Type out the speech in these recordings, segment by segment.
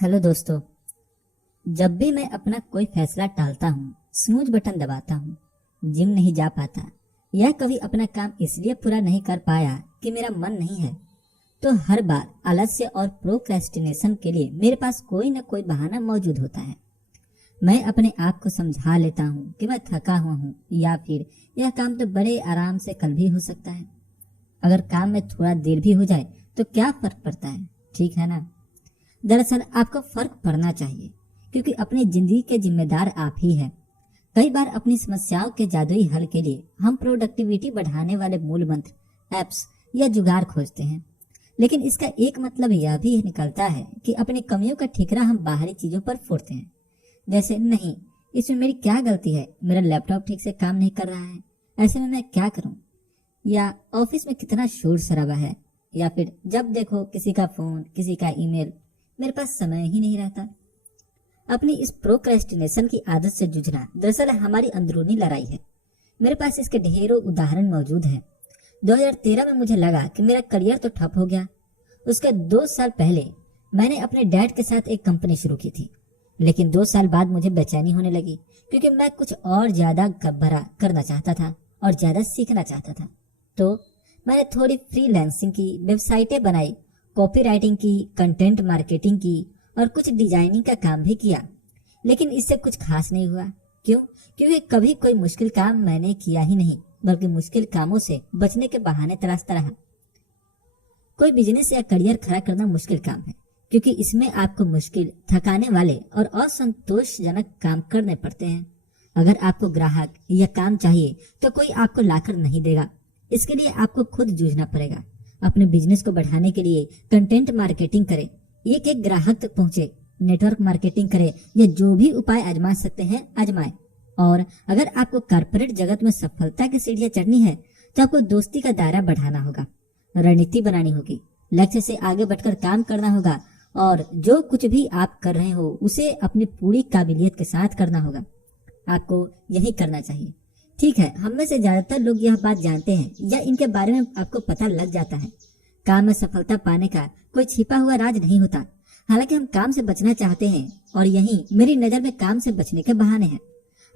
Hello दोस्तों। जब भी मैं अपना कोई फैसला टालता हूँ, स्नूज बटन दबाता हूँ, जिम नहीं जा पाता या कभी अपना काम इसलिए पूरा नहीं कर पाया कि मेरा मन नहीं है, तो हर बार आलस्य और प्रोक्रेस्टिनेशन के लिए मेरे पास कोई न कोई बहाना मौजूद होता है। मैं अपने आप को समझा लेता हूँ कि मैं थका हुआ हूँ या फिर यह काम तो बड़े आराम से कल भी हो सकता है। अगर काम में थोड़ा देर भी हो जाए तो क्या फर्क पड़ता है, ठीक है ना। दरअसल आपको फर्क पड़ना चाहिए, क्योंकि अपनी जिंदगी के जिम्मेदार आप ही हैं। कई बार अपनी समस्याओं के जादुई हल के लिए हम प्रोडक्टिविटी बढ़ाने वाले मूल मंत्र, एप्स या जुगाड़ खोजते हैं, लेकिन इसका एक मतलब यह भी निकलता है कि अपनी कमियों का ठिकरा हम बाहरी चीजों पर फोड़ते हैं। जैसे, नहीं, इसमें मेरी क्या गलती है, मेरा लैपटॉप ठीक से काम नहीं कर रहा है, ऐसे में मैं क्या करूं, या ऑफिस में कितना शोर शराबा है, या फिर जब देखो किसी का फोन, किसी का ईमेल, मेरे पास समय ही नहीं रहता। अपनी इस प्रोक्रेस्टिनेशन की आदत से जूझना दरअसल हमारी अंदरूनी लड़ाई है। मेरे पास इसके ढेरों उदाहरण मौजूद हैं। 2013 में मुझे लगा कि मेरा करियर तो ठप हो गया। उसके 2 साल पहले मैंने अपने डैड के साथ एक कंपनी शुरू की थी, लेकिन 2 साल बाद मुझे बेचैनी होने लगी, क्योंकि मैं कुछ और ज्यादा बड़ा करना चाहता था और ज्यादा सीखना चाहता था। तो मैंने थोड़ी फ्रीलांसिंग की, वेबसाइटें बनाई, कॉपी राइटिंग की, कंटेंट मार्केटिंग की और कुछ डिजाइनिंग का काम भी किया, लेकिन इससे कुछ खास नहीं हुआ। क्यों? क्योंकि कभी कोई मुश्किल काम मैंने किया ही नहीं, बल्कि मुश्किल कामों से बचने के बहाने तलाशता रहा। कोई बिजनेस या करियर खड़ा करना मुश्किल काम है, क्योंकि इसमें आपको मुश्किल, थकाने वाले और असंतोषजनक काम करने पड़ते हैं। अगर आपको ग्राहक या काम चाहिए तो कोई आपको लाकर नहीं देगा। इसके लिए आपको खुद जूझना पड़ेगा। अपने बिजनेस को बढ़ाने के लिए कंटेंट मार्केटिंग करें, एक एक ग्राहक तक पहुंचे, नेटवर्क मार्केटिंग करें, या जो भी उपाय आजमा सकते हैं आजमाएं। और अगर आपको कॉर्पोरेट जगत में सफलता की सीढ़ियां चढ़नी है तो आपको दोस्ती का दायरा बढ़ाना होगा, रणनीति बनानी होगी, लक्ष्य से आगे बढ़कर काम करना होगा, और जो कुछ भी आप कर रहे हो उसे अपनी पूरी काबिलियत के साथ करना होगा। आपको यही करना चाहिए। ठीक है, हम में से ज्यादातर लोग यह बात जानते हैं या इनके बारे में आपको पता लग जाता है। काम में सफलता पाने का कोई छिपा हुआ राज नहीं होता। हालांकि हम काम से बचना चाहते हैं, और यही मेरी नजर में काम से बचने के बहाने हैं।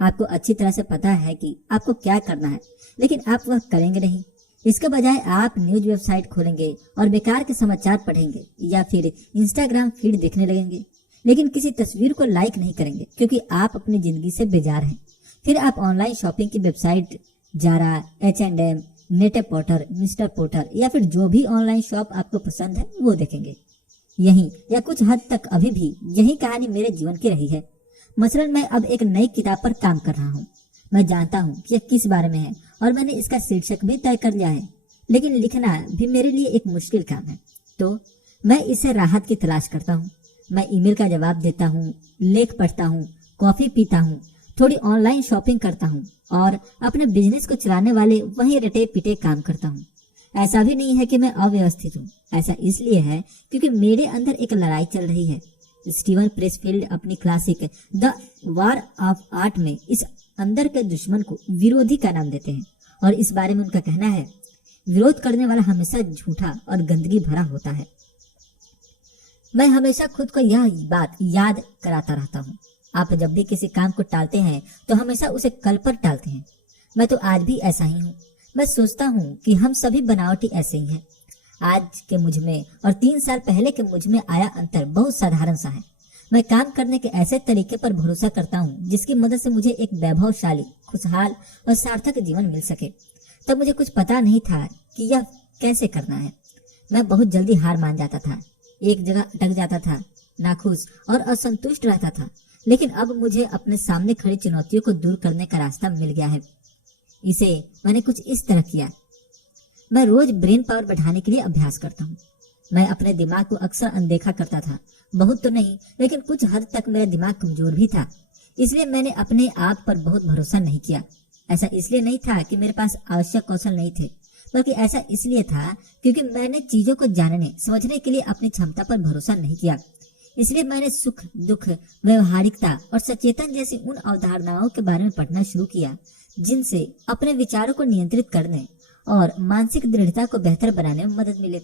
आपको अच्छी तरह से पता है कि आपको क्या करना है, लेकिन आप वह करेंगे नहीं। इसके बजाय आप न्यूज वेबसाइट खोलेंगे और बेकार के समाचार पढ़ेंगे, या फिर इंस्टाग्राम फीड देखने लगेंगे, लेकिन किसी तस्वीर को लाइक नहीं करेंगे, क्योंकि आप अपनी जिंदगी से बेजार हैं। फिर आप ऑनलाइन शॉपिंग की website Zara, H&M, Net a Porter, mister Porter या फिर जो भी ऑनलाइन शॉप आपको पसंद है वो देखेंगे। यही या कुछ हद तक अभी भी यही कहानी मेरे जीवन की रही है। मसलन मैं अब एक नई किताब पर काम कर रहा हूँ। मैं जानता हूँ कि यह किस बारे में है और मैंने इसका शीर्षक भी तय कर लिया है, लेकिन लिखना भी मेरे लिए एक मुश्किल काम है। तो मैं इससे राहत की तलाश करता हूँ। मैं ईमेल का जवाब देता हूँ, लेख पढ़ता हूँ, कॉफी पीता हूँ, थोड़ी ऑनलाइन शॉपिंग करता हूँ और अपने बिजनेस को चलाने वाले वही रटे पिटे काम करता हूँ। ऐसा भी नहीं है कि मैं अव्यवस्थित हूँ। ऐसा इसलिए है क्योंकि मेरे अंदर एक लड़ाई चल रही है। स्टीवन प्रेसफील्ड अपनी classic the war of art में इस अंदर के दुश्मन को विरोधी का नाम देते हैं, और इस बारे में उनका कहना है, विरोध करने वाला हमेशा झूठा और गंदगी भरा होता है। मैं हमेशा खुद को यह बात याद कराता रहता हूँ। आप जब भी किसी काम को टालते हैं तो हमेशा उसे कल पर टालते हैं। मैं तो आज भी ऐसा ही हूँ। मैं सोचता हूँ कि हम सभी बनावटी ऐसे ही हैं। आज के मुझ में और 3 साल पहले के मुझ में आया अंतर बहुत साधारण सा है। मैं काम करने के ऐसे तरीके पर भरोसा करता हूँ जिसकी मदद से मुझे एक वैभवशाली, खुशहाल और सार्थक जीवन मिल सके। तब मुझे कुछ पता नहीं था कि यह कैसे करना है। मैं बहुत जल्दी हार मान जाता था, एक जगह अटक जाता था, नाखुश और असंतुष्ट रहता था। लेकिन अब मुझे अपने सामने खड़ी चुनौतियों को दूर करने का रास्ता मिल गया है। इसे मैंने कुछ इस तरह किया। मैं रोज ब्रेन पावर बढ़ाने के लिए अभ्यास करता हूँ। मैं अपने दिमाग को अक्सर अनदेखा करता था। बहुत तो नहीं, लेकिन कुछ हद तक मेरा दिमाग कमजोर भी था। इसलिए मैंने अपने आप पर बहुत भरोसा नहीं किया। ऐसा इसलिए नहीं था कि मेरे पास आवश्यक कौशल नहीं थे, बल्कि ऐसा इसलिए था क्योंकि मैंने चीजों को जानने समझने के लिए अपनी क्षमता पर भरोसा नहीं किया। इसलिए मैंने सुख, दुख, व्यवहारिकता और सचेतन जैसी उन अवधारणाओं के बारे में पढ़ना शुरू किया जिनसे अपने विचारों को नियंत्रित करने और मानसिक दृढ़ता को बेहतर बनाने में मदद मिले।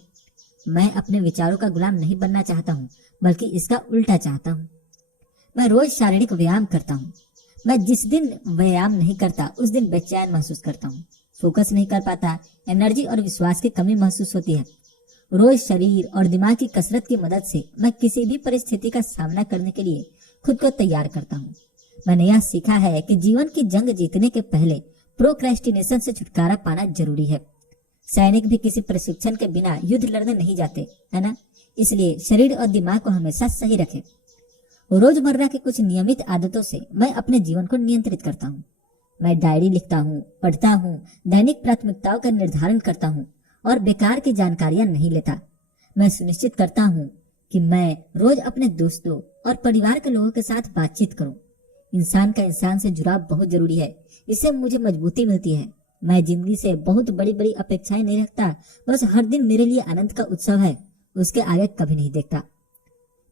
मैं अपने विचारों का गुलाम नहीं बनना चाहता हूँ, बल्कि इसका उल्टा चाहता हूँ। मैं रोज शारीरिक व्यायाम करता हूँ। मैं जिस दिन व्यायाम नहीं करता उस दिन बेचैन महसूस करता हूँ, फोकस नहीं कर पाता, एनर्जी और विश्वास की कमी महसूस होती है। रोज शरीर और दिमाग की कसरत की मदद से मैं किसी भी परिस्थिति का सामना करने के लिए खुद को तैयार करता हूँ। मैंने यह सीखा है कि जीवन की जंग जीतने के पहले प्रोक्रेस्टिनेशन से छुटकारा पाना जरूरी है। सैनिक भी किसी प्रशिक्षण के बिना युद्ध लड़ने नहीं जाते, है ना? इसलिए शरीर और दिमाग को हमेशा सही रखें। रोजमर्रा की कुछ नियमित आदतों से मैं अपने जीवन को नियंत्रित करता हूँ। मैं डायरी लिखता हूँ, पढ़ता हूँ, दैनिक प्राथमिकताओं का निर्धारण करता हूँ और बेकार की जानकारियां नहीं लेता। मैं सुनिश्चित करता हूँ कि मैं रोज अपने दोस्तों और परिवार के लोगों के साथ बातचीत करूँ। इंसान का इंसान से जुड़ाव बहुत जरूरी है, इससे मुझे मजबूती मिलती है। मैं जिंदगी से बहुत बड़ी बड़ी अपेक्षाएं नहीं रखता, बस हर दिन मेरे लिए आनंद का उत्सव है, उसके आगे कभी नहीं देखता।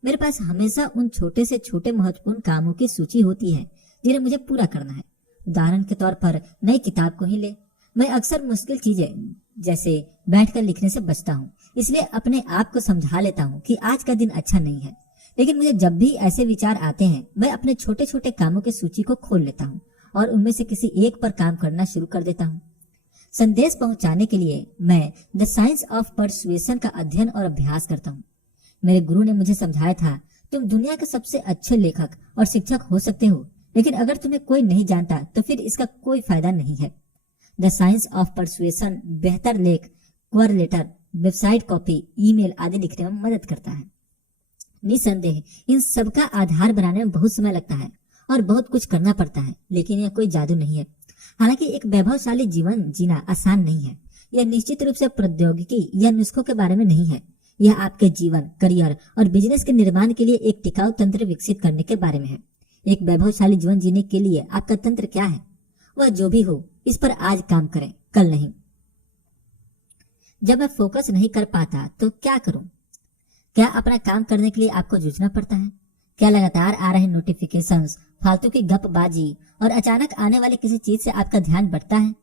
मेरे पास हमेशा उन छोटे से छोटे महत्वपूर्ण कामों की सूची होती है जिन्हें मुझे पूरा करना है। उदाहरण के तौर पर नई किताब को ही ले। मैं अक्सर मुश्किल चीजें जैसे बैठकर लिखने से बचता हूँ, इसलिए अपने आप को समझा लेता हूँ कि आज का दिन अच्छा नहीं है। लेकिन मुझे जब भी ऐसे विचार आते हैं, मैं अपने छोटे छोटे कामों की सूची को खोल लेता हूँ और उनमें से किसी एक पर काम करना शुरू कर देता हूँ। संदेश पहुंचाने के लिए मैं द साइंस ऑफ परसुएशन का अध्ययन और अभ्यास करता हूँ। मेरे गुरु ने मुझे समझाया था, तुम दुनिया के सबसे अच्छे लेखक और शिक्षक हो सकते हो, लेकिन अगर तुम्हें कोई नहीं जानता तो फिर इसका कोई फायदा नहीं है। द साइंस ऑफ परसुएशन बेहतर लेख, cover letter, website copy, email आदि लिखने में मदद करता है। निसंदेह इन सबका आधार बनाने में बहुत समय लगता है और बहुत कुछ करना पड़ता है, लेकिन यह कोई जादू नहीं है। हालांकि एक वैभवशाली जीवन जीना आसान नहीं है। यह निश्चित रूप से प्रौद्योगिकी या नुस्खों के बारे में नहीं है। यह आपके जीवन, करियर और बिजनेस के निर्माण के लिए एक टिकाऊ तंत्र विकसित करने के बारे में है। एक वैभवशाली जीवन जीने के लिए आपका तंत्र क्या है? वह जो भी हो, इस पर आज काम करें, कल नहीं। जब मैं फोकस नहीं कर पाता तो क्या करूं? क्या अपना काम करने के लिए आपको जूझना पड़ता है? क्या लगातार आ रहे नोटिफिकेशंस, फालतू की गपबाजी और अचानक आने वाली किसी चीज से आपका ध्यान भटकता है?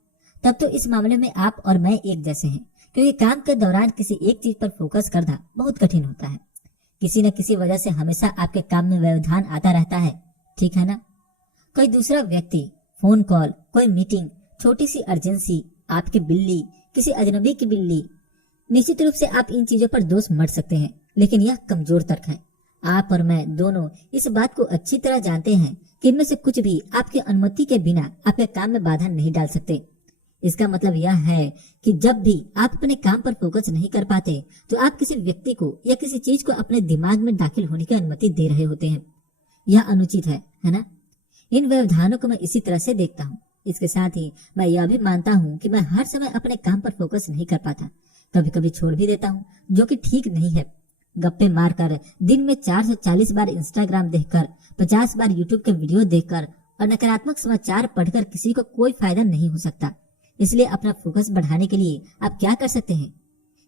तब तो इस मामले में आप और मैं एक जैसे हैं, क्योंकि काम के दौरान किसी एक चीज पर फोकस करना बहुत कठिन होता है। किसी न किसी वजह से हमेशा आपके काम में व्यवधान आता रहता है, ठीक है ना? कोई दूसरा व्यक्ति, फोन कॉल, कोई मीटिंग, छोटी सी अर्जेंसी, आपकी बिल्ली, किसी अजनबी की बिल्ली। निश्चित रूप से आप इन चीजों पर दोष मढ़ सकते हैं, लेकिन यह कमजोर तर्क है। आप और मैं दोनों इस बात को अच्छी तरह जानते हैं कि इनमें से कुछ भी आपकी अनुमति के बिना आपके काम में बाधा नहीं डाल सकते। इसका मतलब यह है कि जब भी आप अपने काम पर फोकस नहीं कर पाते तो आप किसी व्यक्ति को या किसी चीज को अपने दिमाग में दाखिल होने की अनुमति दे रहे होते हैं। यह अनुचित है ना? इन व्यवधानों को मैं इसी तरह से देखता हूँ। इसके साथ ही मैं यह भी मानता हूँ कि मैं हर समय अपने काम पर फोकस नहीं कर पाता। कभी कभी छोड़ भी देता हूँ, जो कि ठीक नहीं है। गप्पे मारकर, दिन में 4 से 40 बार इंस्टाग्राम देखकर, 50 बार यूट्यूब के वीडियो देखकर और नकारात्मक समाचार पढ़कर किसी को कोई फायदा नहीं हो सकता। इसलिए अपना फोकस बढ़ाने के लिए आप क्या कर सकते हैं?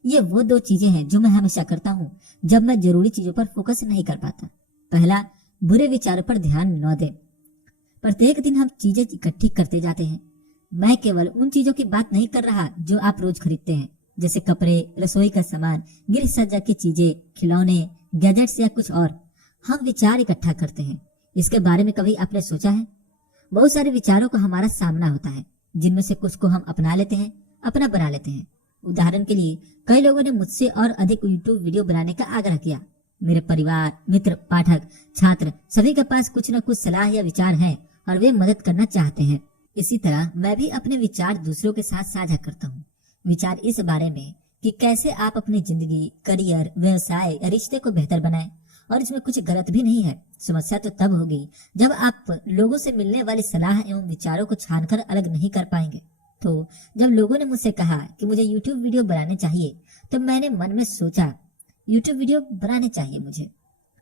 ये वो 2 चीजें हैं जो मैं हमेशा करता हूँ जब मैं जरूरी चीजों पर फोकस नहीं कर पाता। पहला, बुरे विचारों पर ध्यान न दें। प्रत्येक दिन हम चीजें इकट्ठी करते जाते हैं। मैं केवल उन चीजों की बात नहीं कर रहा जो आप रोज खरीदते हैं, जैसे कपड़े, रसोई का सामान, गृह सज्जा की चीजें, खिलौने, गैजेट्स या कुछ और। हम विचार इकट्ठा करते हैं। इसके बारे में कभी आपने सोचा है? बहुत सारे विचारों का हमारा सामना होता है, जिनमें से कुछ को हम अपना लेते हैं, अपना बना लेते हैं। उदाहरण के लिए, कई लोगों ने मुझसे और अधिक यूट्यूब वीडियो बनाने का आग्रह किया। मेरे परिवार, मित्र, पाठक, छात्र सभी के पास कुछ न कुछ सलाह या विचार है और वे मदद करना चाहते हैं। इसी तरह मैं भी अपने विचार दूसरों के साथ साझा करता हूँ। विचार इस बारे में कि कैसे आप अपनी जिंदगी, करियर, व्यवसाय या रिश्ते को बेहतर बनाएं। और इसमें कुछ गलत भी नहीं है। समस्या तो तब होगी जब आप लोगों से मिलने वाली सलाह एवं विचारों को छानकर अलग नहीं कर पाएंगे। तो जब लोगों ने मुझसे कहा कि मुझे YouTube वीडियो बनाने चाहिए, तो मैंने मन में सोचा, YouTube वीडियो बनाने चाहिए मुझे।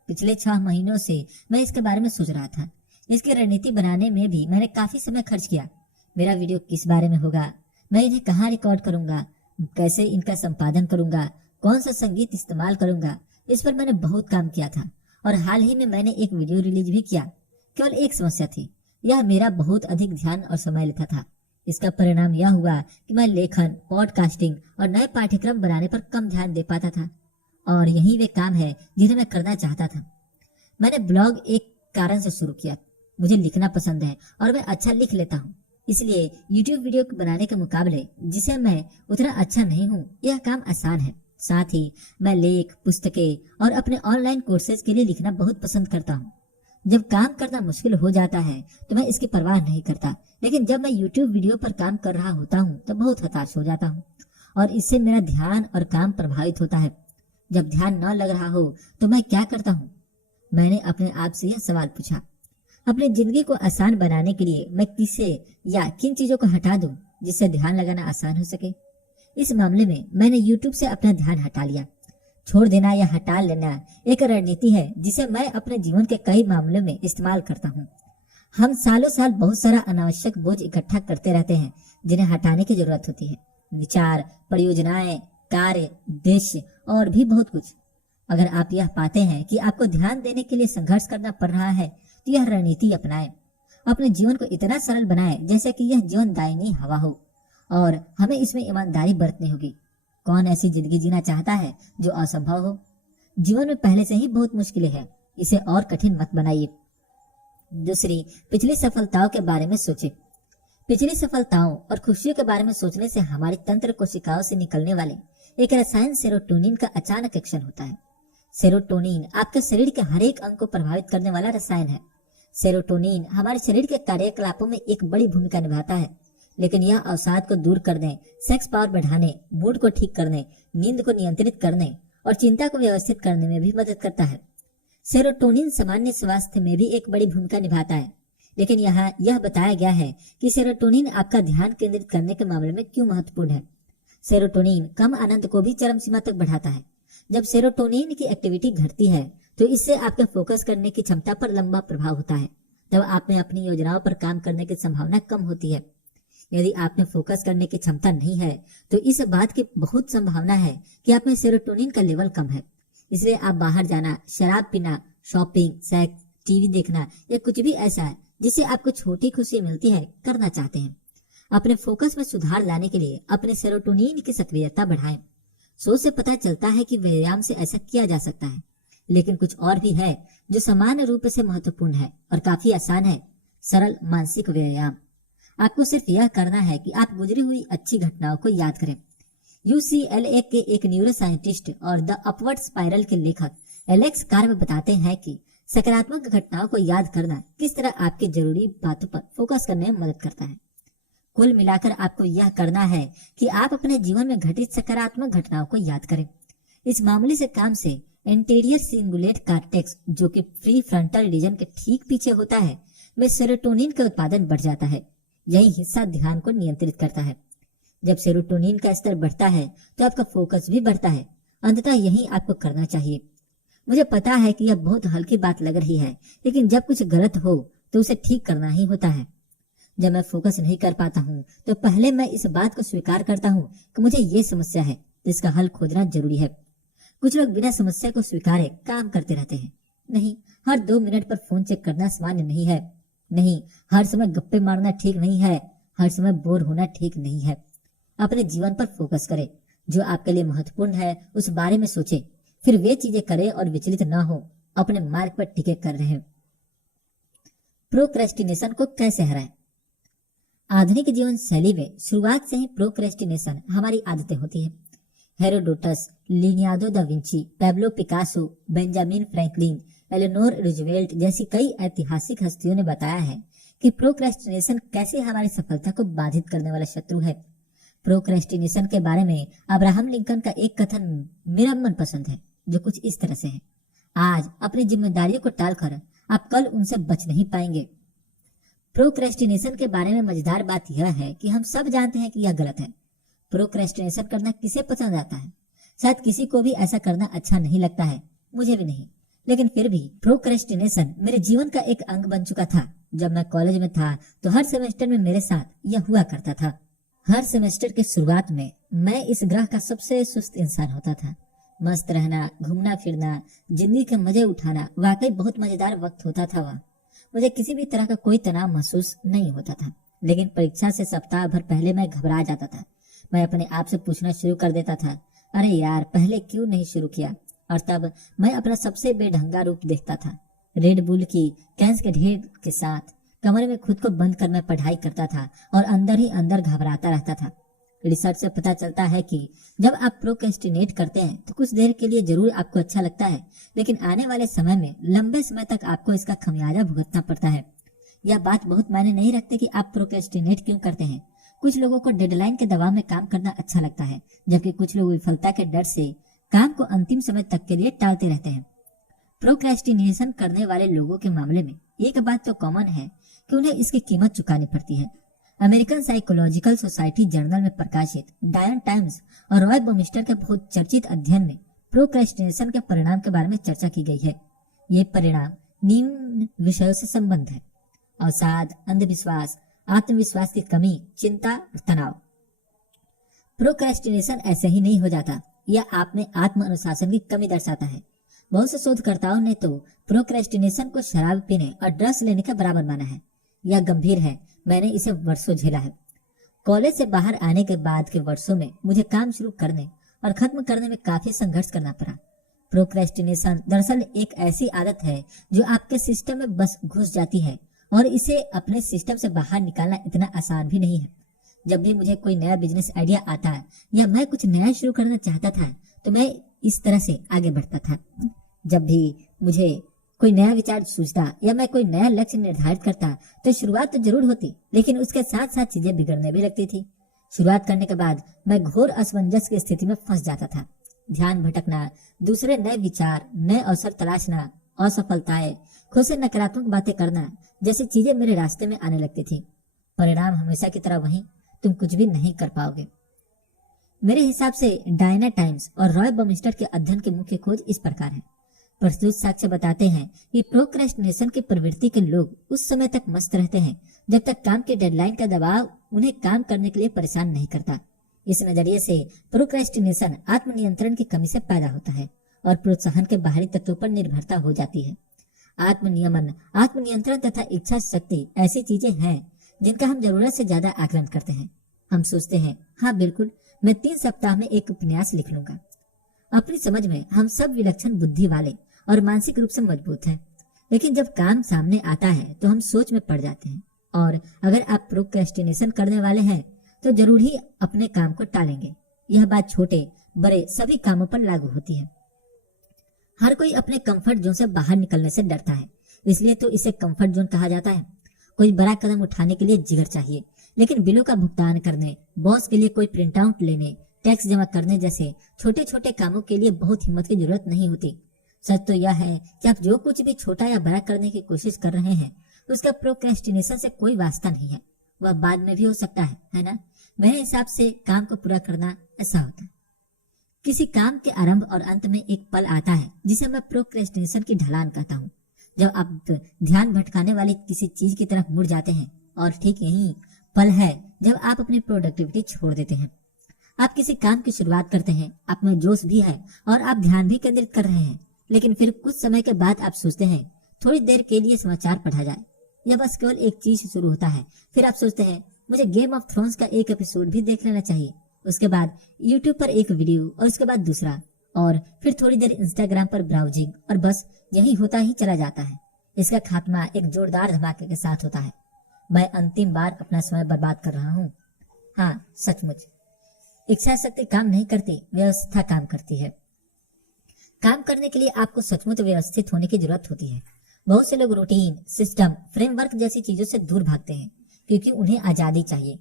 पिछले 6 महीनों से मैं इसके बारे में सोच रहा था। इसकी रणनीति बनाने में भी मैंने काफी समय खर्च किया। मेरा वीडियो किस बारे में होगा, मैं इन्हें कहाँ रिकॉर्ड करूंगा, कैसे इनका संपादन करूंगा, कौन सा संगीत इस्तेमाल करूंगा, इस पर मैंने बहुत काम किया था। और हाल ही में मैंने एक वीडियो रिलीज भी किया। केवल एक समस्या थी, यह मेरा बहुत अधिक ध्यान और समय लेता था। इसका परिणाम यह हुआ कि मैं लेखन, पॉडकास्टिंग और नए पाठ्यक्रम बनाने पर कम ध्यान दे पाता था। और यही वे काम है जिन्हें मैं करना चाहता था। मैंने ब्लॉग एक कारण से शुरू किया। मुझे लिखना पसंद है और मैं अच्छा लिख लेता हूँ, इसलिए यूट्यूब वीडियो बनाने के मुकाबले जिसे मैं उतना अच्छा नहीं हूँ, यह काम आसान है। साथ ही मैं लेख, पुस्तकें और अपने ऑनलाइन कोर्सेज के लिए लिखना बहुत पसंद करता हूँ। जब काम करना मुश्किल हो जाता है तो मैं इसकी परवाह नहीं करता, लेकिन जब मैं यूट्यूब वीडियो पर काम कर रहा होता हूँ तो बहुत हताश हो जाता हूँ और इससे मेरा ध्यान और काम प्रभावित होता है। जब ध्यान न लग रहा हो तो मैं क्या करता हूँ? मैंने अपने आप से यह सवाल पूछा। अपनी जिंदगी को आसान बनाने के लिए मैं किसे या किन चीजों को हटा दूं जिससे ध्यान लगाना आसान हो सके? इस मामले में मैंने YouTube से अपना ध्यान हटा लिया। छोड़ देना या हटा लेना एक रणनीति है जिसे मैं अपने जीवन के कई मामलों में इस्तेमाल करता हूँ। हम सालों साल बहुत सारा अनावश्यक बोझ इकट्ठा करते रहते हैं जिन्हें हटाने की जरूरत होती है। विचार, परियोजनाएं, कार्य, उद्देश्य और भी बहुत कुछ। अगर आप यह पाते हैं कि आपको ध्यान देने के लिए संघर्ष करना पड़ रहा है तो यह रणनीति अपनाएं। अपने जीवन को इतना सरल बनाएं जैसे कि यह जीवन दायनी हवा हो और हमें इसमें ईमानदारी बरतनी होगी। कौन ऐसी जिंदगी जीना चाहता है जो असंभव हो? जीवन में पहले से ही बहुत मुश्किलें हैं, इसे और कठिन मत बनाइए। दूसरी, पिछली सफलताओं के बारे में सोचें। पिछली सफलताओं और खुशियों के बारे में सोचने से हमारी तंत्र कोशिकाओं से निकलने वाले एक रसायन सेरोटोनिन का अचानक एक्शन होता है। सेरोटोनिन आपके शरीर के हर एक अंग को प्रभावित करने वाला रसायन है। सेरोटोनिन हमारे शरीर के कार्यकलापों में एक बड़ी भूमिका निभाता है, लेकिन यह अवसाद को दूर करने, सेक्स पावर बढ़ाने, मूड को ठीक करने, नींद को नियंत्रित करने और चिंता को व्यवस्थित करने में भी मदद करता है। सेरोटोनिन सामान्य स्वास्थ्य में भी एक बड़ी भूमिका निभाता है, लेकिन यहाँ यह बताया गया है कि सेरोटोनिन आपका ध्यान केंद्रित करने के मामले में क्यों महत्वपूर्ण है। सेरोटोनिन कम आनंद को भी चरम सीमा तक बढ़ाता है। जब सेरोटोनिन की एक्टिविटी घटती है तो इससे आपके फोकस करने की क्षमता पर लंबा प्रभाव होता है। तब आप में अपनी योजनाओं पर काम करने की संभावना कम होती है। यदि आप में फोकस करने की क्षमता नहीं है तो इस बात की बहुत संभावना है कि आप में सेरोटोनिन का लेवल कम है। इसलिए आप बाहर जाना, शराब पीना, शॉपिंग, सेक्स, टीवी देखना या कुछ भी ऐसा है जिससे आपको छोटी खुशी मिलती है करना चाहते हैं। अपने फोकस में सुधार लाने के लिए अपने सेरोटोनिन की सक्रियता बढ़ाएं। सोच से पता चलता है कि व्यायाम से ऐसा किया जा सकता है, लेकिन कुछ और भी है जो सामान्य रूप से महत्वपूर्ण है और काफी आसान है। सरल मानसिक व्यायाम। आपको सिर्फ यह करना है कि आप गुजरी हुई अच्छी घटनाओं को याद करें। UCLA के एक न्यूरो साइंटिस्ट और द अपवर्ड स्पाइरल के लेखक एलेक्स कार्व बताते हैं कि सकारात्मक घटनाओं को याद करना किस तरह आपकी जरूरी बातों पर फोकस करने में मदद करता है। कुल मिलाकर आपको यह करना है कि आप अपने जीवन में घटित सकारात्मक घटनाओं को याद करें। इस मामूली से काम से एंटीरियर सिंगुलेट कॉर्टेक्स, जो कि प्री फ्रंटल रीजन के ठीक पीछे होता है, में सेरोटोनिन का उत्पादन बढ़ जाता है। यही हिस्सा ध्यान को नियंत्रित करता है। जब सेरोटोनिन का स्तर बढ़ता है तो आपका फोकस भी बढ़ता है। अंततः यही आपको करना चाहिए। मुझे पता है कि यह बहुत हल्की बात लग रही है, लेकिन जब कुछ गलत हो तो उसे ठीक करना ही होता है। जब मैं फोकस नहीं कर पाता हूँ तो पहले मैं इस बात को स्वीकार करता हूँ कि मुझे ये समस्या है जिसका हल खोजना जरूरी है। कुछ लोग बिना समस्या को स्वीकारे काम करते रहते हैं। नहीं, हर 2 मिनट पर फोन चेक करना सामान्य नहीं है। नहीं, हर समय गप्पे मारना ठीक नहीं है। हर समय बोर होना ठीक नहीं है। अपने जीवन पर फोकस करें। जो आपके लिए महत्वपूर्ण है उस बारे में सोचें, फिर वे चीजें करें और विचलित न हो। अपने मार्ग पर टिके कर रहे। प्रोक्रेस्टिनेशन को कैसे हराएं? आधुनिक जीवन शैली में शुरुआत से ही प्रोक्रेस्टिनेशन हमारी आदतें होती है। Herodotus, Leonardo da Vinci, Pablo Picasso, Benjamin Franklin, Eleanor Roosevelt जैसी कई ऐतिहासिक हस्तियों ने बताया है कि प्रोक्रेस्टिनेशन कैसे हमारी सफलता को बाधित करने वाला शत्रु है। प्रोक्रेस्टिनेशन के बारे में अब्राहम लिंकन का एक कथन मेरा मनपसंद है, जो कुछ इस तरह से है। आज अपनी जिम्मेदारियों को टालकर आप कल उनसे बच नहीं पाएंगे। प्रोक्रेस्टिनेशन के बारे में मजेदार बात यह है कि हम सब जानते हैं कि यह गलत है। प्रोक्रेस्टिनेशन करना किसे पसंद आता है? शायद किसी को भी ऐसा करना अच्छा नहीं लगता है, मुझे भी नहीं। लेकिन फिर भी प्रोक्रेस्टिनेशन मेरे जीवन का एक अंग बन चुका था। जब मैं कॉलेज में था तो हर सेमेस्टर में मेरे साथ यह हुआ करता था। हर सेमेस्टर के शुरुआत में मैं इस ग्रह का सबसे सुस्त इंसान होता था। मस्त रहना, घूमना फिरना, जिंदगी के मजे उठाना वाकई बहुत मजेदार वक्त होता था। वह मुझे किसी भी तरह का कोई तनाव महसूस नहीं होता था। लेकिन परीक्षा से सप्ताह भर पहले मैं घबरा जाता था। मैं अपने आप से पूछना शुरू कर देता था, अरे यार, पहले क्यों नहीं शुरू किया? और तब मैं अपना सबसे बेढंगा रूप देखता था। रेड बुल की कैंस के ढेर के साथ कमरे में खुद को बंद कर मैं पढ़ाई करता था और अंदर ही अंदर घबराता रहता था। रिसर्च से पता चलता है कि जब आप प्रोक्रेस्टिनेट करते हैं तो कुछ देर के लिए जरूर आपको अच्छा लगता है, लेकिन आने वाले समय में लंबे समय तक आपको इसका खमियाजा भुगतना पड़ता है। यह बात बहुत मायने नहीं रखती कि आप प्रोक्रेस्टिनेट क्यों करते हैं। कुछ लोगों को डेडलाइन के दबाव में काम करना अच्छा लगता है, जबकि कुछ लोग विफलता के डर से काम को अंतिम समय तक के लिए टालते रहते हैं। प्रोक्रेस्टिनेशन करने वाले लोगों के मामले में एक बात तो कॉमन है कि उन्हें इसकी कीमत चुकानी पड़ती है। अमेरिकन साइकोलॉजिकल सोसाइटी जर्नल में प्रकाशित डायन टाइम्स और रॉय बर्मिस्टर के बहुत चर्चित अध्ययन में प्रोक्रेस्टिनेशन के परिणाम के बारे में चर्चा की गई है। ये परिणाम निम्न विषयों से संबंध है: अवसाद, अंधविश्वास, आत्मविश्वास की कमी, चिंता और तनाव। प्रोक्रेस्टिनेशन ऐसे ही नहीं हो जाता, यह आप में आत्म अनुशासन की कमी दर्शाता है। बहुत से शोधकर्ताओं ने तो प्रोक्रेस्टिनेशन को शराब पीने और ड्रग्स लेने के बराबर माना है। यह गंभीर है, मैंने इसे वर्षों झेला है। कॉलेज से बाहर आने के बाद के वर्षों में मुझे काम शुरू करने और खत्म करने में काफी संघर्ष करना पड़ा। प्रोक्रेस्टिनेशन दरअसल एक ऐसी आदत है जो आपके सिस्टम में बस घुस जाती है और इसे अपने सिस्टम से बाहर निकालना इतना आसान भी नहीं है। जब भी मुझे कोई नया बिजनेस आइडिया आता है या मैं कुछ नया शुरू करना चाहता था तो मैं इस तरह से आगे बढ़ता था। जब भी मुझे कोई नया विचार सूझता या मैं कोई नया लक्ष्य निर्धारित करता तो शुरुआत तो जरूर होती, लेकिन उसके साथ साथ चीजें बिगड़ने भी लगती थी। शुरुआत करने के बाद मैं घोर असमंजस की स्थिति में फंस जाता था। ध्यान भटकना, दूसरे नए विचार, नए अवसर तलाशना, असफलताएं, खुद से नकारात्मक बातें करना जैसी चीजें मेरे रास्ते में आने लगती थी। परिणाम हमेशा की तरह वही, तुम कुछ भी नहीं कर पाओगे। मेरे हिसाब से डायना टाइम्स और रॉय बर्मिस्टर के अध्ययन की मुख्य खोज इस प्रकार है। प्रस्तुत साक्ष्य बताते हैं कि प्रोक्रेस्टिनेशन की प्रवृत्ति के लोग उस समय तक मस्त रहते हैं जब तक काम के डेडलाइन का दबाव उन्हें काम करने के लिए परेशान नहीं करता। इस नजरिए से प्रोक्रेस्टिनेशन आत्मनियंत्रण की कमी से पैदा होता है और प्रोत्साहन के बाहरी तत्वों पर निर्भरता हो जाती है। आत्मनियमन, आत्मनियंत्रण तथा इच्छा शक्ति ऐसी चीजें हैं जिनका हम जरूरत से ज्यादा आकलन करते हैं। हम सोचते हैं, हाँ बिल्कुल, मैं 3 सप्ताह में एक उपन्यास लिख लूंगा। अपनी समझ में हम सब विलक्षण बुद्धि वाले और मानसिक रूप से मजबूत हैं, लेकिन जब काम सामने आता है तो हम सोच में पड़ जाते हैं। और अगर आप प्रोक्रेस्टिनेशन करने वाले हैं तो जरूर ही अपने काम को टालेंगे। यह बात छोटे बड़े सभी कामों पर लागू होती है। हर कोई अपने कंफर्ट जोन से बाहर निकलने से डरता है, इसलिए तो इसे कंफर्ट जोन कहा जाता है। कोई बड़ा कदम उठाने के लिए जिगर चाहिए, लेकिन बिलों का भुगतान करने, बॉस के लिए कोई प्रिंट आउट लेने, टैक्स जमा करने जैसे छोटे छोटे कामों के लिए बहुत हिम्मत की जरूरत नहीं होती। सच तो यह है कि आप जो कुछ भी छोटा या बड़ा करने की कोशिश कर रहे हैं उसका प्रोक्रेस्टिनेशन से कोई वास्ता नहीं है। वह बाद में भी हो सकता है ना? मेरे हिसाब से काम को पूरा करना ऐसा होता है। किसी काम के आरंभ और अंत में एक पल आता है जिसे मैं प्रोक्रेस्टिनेशन की ढलान कहता हूँ, जब आप ध्यान भटकाने वाली किसी चीज की तरफ मुड़ जाते हैं। और ठीक यही पल है जब आप अपनी प्रोडक्टिविटी छोड़ देते हैं। आप किसी काम की शुरुआत करते हैं, आप में जोश भी है और आप ध्यान भी केंद्रित कर रहे हैं, लेकिन फिर कुछ समय के बाद आप सोचते हैं थोड़ी देर के लिए समाचार पढ़ा जाए, या बस केवल एक चीज से शुरू होता है। फिर आप सोचते हैं मुझे गेम ऑफ थ्रोन्स का एक एपिसोड भी देख लेना चाहिए। उसके बाद यूट्यूब पर एक वीडियो और उसके बाद दूसरा, और फिर थोड़ी देर इंस्टाग्राम पर ब्राउजिंग, और बस यही होता ही चला जाता है। इसका खात्मा एक जोरदार धमाके के साथ होता है। मैं अंतिम बार अपना समय बर्बाद कर रहा हूँ। हाँ, सचमुच इच्छा शक्ति काम नहीं करती, व्यवस्था काम करती है। काम करने के लिए आपको सचमुच व्यवस्थित होने की जरूरत होती है। बहुत से लोग रूटीन, सिस्टम, फ्रेमवर्क जैसी चीजों से दूर भागते हैं क्योंकि उन्हें आजादी चाहिए।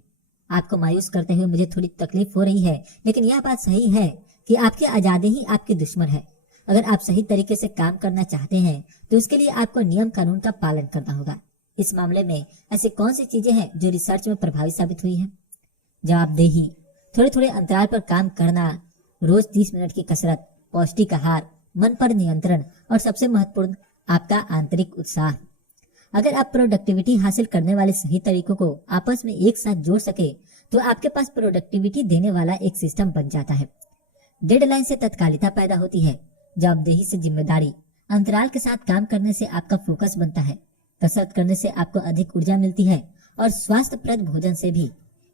आपको मायूस करते हुए मुझे थोड़ी तकलीफ हो रही है, लेकिन यह बात सही है कि आपकी आजादी ही आपके दुश्मन है। अगर आप सही तरीके से काम करना चाहते हैं तो उसके लिए आपको नियम कानून का पालन करना होगा। इस मामले में ऐसी कौन सी चीजें हैं जो रिसर्च में प्रभावी साबित हुई है? जवाबदेही, थोड़े थोड़े अंतराल पर काम करना, रोज 30 मिनट की कसरत, पौष्टिक आहार, मन पर नियंत्रण और सबसे महत्वपूर्ण आपका आंतरिक उत्साह। अगर आप प्रोडक्टिविटी हासिल करने वाले सही तरीकों को आपस में एक साथ जोड़ सके तो आपके पास प्रोडक्टिविटी देने वाला एक सिस्टम बन जाता है। डेडलाइन से तत्कालिकता पैदा होती है, जवाबदेही से जिम्मेदारी, अंतराल के साथ काम करने से आपका फोकस बनता है, कसरत करने से आपको अधिक ऊर्जा मिलती है और स्वास्थ्यप्रद भोजन से भी।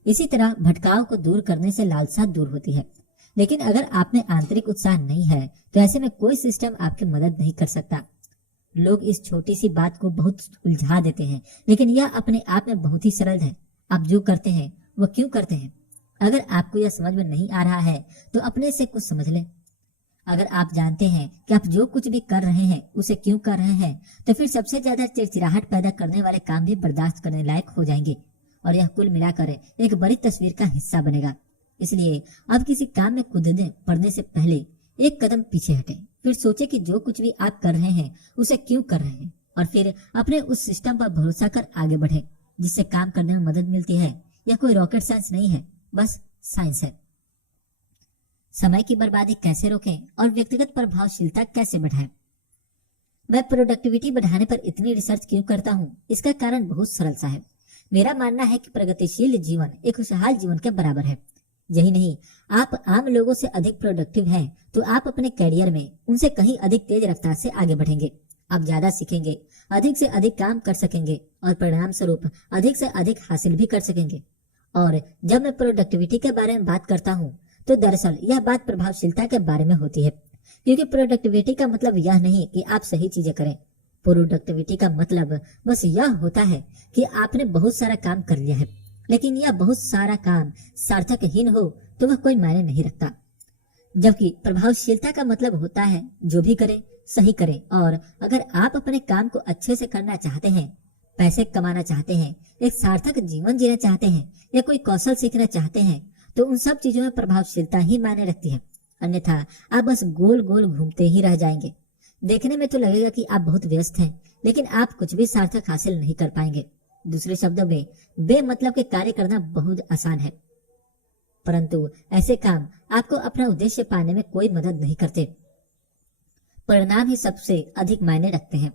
इसी तरह भटकाव को दूर करने से लालसा दूर होती है। लेकिन अगर आप में आंतरिक उत्साह नहीं है तो ऐसे में कोई सिस्टम आपकी मदद नहीं कर सकता। लोग इस छोटी सी बात को बहुत उलझा देते हैं, लेकिन यह अपने आप में बहुत ही सरल है। आप जो करते हैं वो क्यों करते हैं? अगर आपको यह समझ में नहीं आ रहा है तो अपने से कुछ समझ लें। अगर आप जानते हैं कि आप जो कुछ भी कर रहे हैं उसे क्यों कर रहे हैं, तो फिर सबसे ज्यादा चिड़चिड़ाहट पैदा करने वाले काम भी बर्दाश्त करने लायक हो जाएंगे और यह कुल मिलाकर एक बड़ी तस्वीर का हिस्सा बनेगा। इसलिए अब किसी काम में कूदने पड़ने से पहले एक कदम पीछे हटें, फिर सोचे कि जो कुछ भी आप कर रहे हैं उसे क्यों कर रहे हैं, और फिर अपने उस सिस्टम पर भरोसा कर आगे बढ़े जिससे काम करने में मदद मिलती है। यह कोई रॉकेट साइंस नहीं है, बस साइंस है। समय की बर्बादी कैसे रोकें और व्यक्तिगत प्रभावशीलता कैसे बढ़ाएं? मैं प्रोडक्टिविटी बढ़ाने पर इतनी रिसर्च क्यों करता हूँ? इसका कारण बहुत सरल सा है। मेरा मानना है कि प्रगतिशील जीवन एक खुशहाल जीवन के बराबर है। यही नहीं, आप आम लोगों से अधिक प्रोडक्टिव हैं तो आप अपने करियर में उनसे कहीं अधिक तेज रफ्तार से आगे बढ़ेंगे। आप ज्यादा सीखेंगे, अधिक से अधिक काम कर सकेंगे और परिणाम स्वरूप अधिक से अधिक हासिल भी कर सकेंगे। और जब मैं प्रोडक्टिविटी के बारे में बात करता हूँ तो दरअसल यह बात प्रभावशीलता के बारे में होती है, क्योंकि प्रोडक्टिविटी का मतलब यह नहीं कि आप सही चीजें करें। प्रोडक्टिविटी का मतलब बस यह होता है कि आपने बहुत सारा काम कर लिया है, लेकिन यह बहुत सारा काम सार्थकहीन हो तो वह कोई मायने नहीं रखता। जबकि प्रभावशीलता का मतलब होता है जो भी करें सही करें। और अगर आप अपने काम को अच्छे से करना चाहते हैं, पैसे कमाना चाहते हैं, एक सार्थक जीवन जीना चाहते हैं या कोई कौशल सीखना चाहते हैं, तो उन सब चीजों में प्रभावशीलता ही मायने रखती है। अन्यथा आप बस गोल गोल घूमते ही रह जाएंगे। देखने में तो लगेगा कि आप बहुत व्यस्त हैं, लेकिन आप कुछ भी सार्थक हासिल नहीं कर पाएंगे। दूसरे शब्दों में, बेमतलब के कार्य करना बहुत आसान है, परंतु ऐसे काम आपको अपना उद्देश्य पाने में कोई मदद नहीं करते। परिणाम ही सबसे अधिक मायने रखते हैं।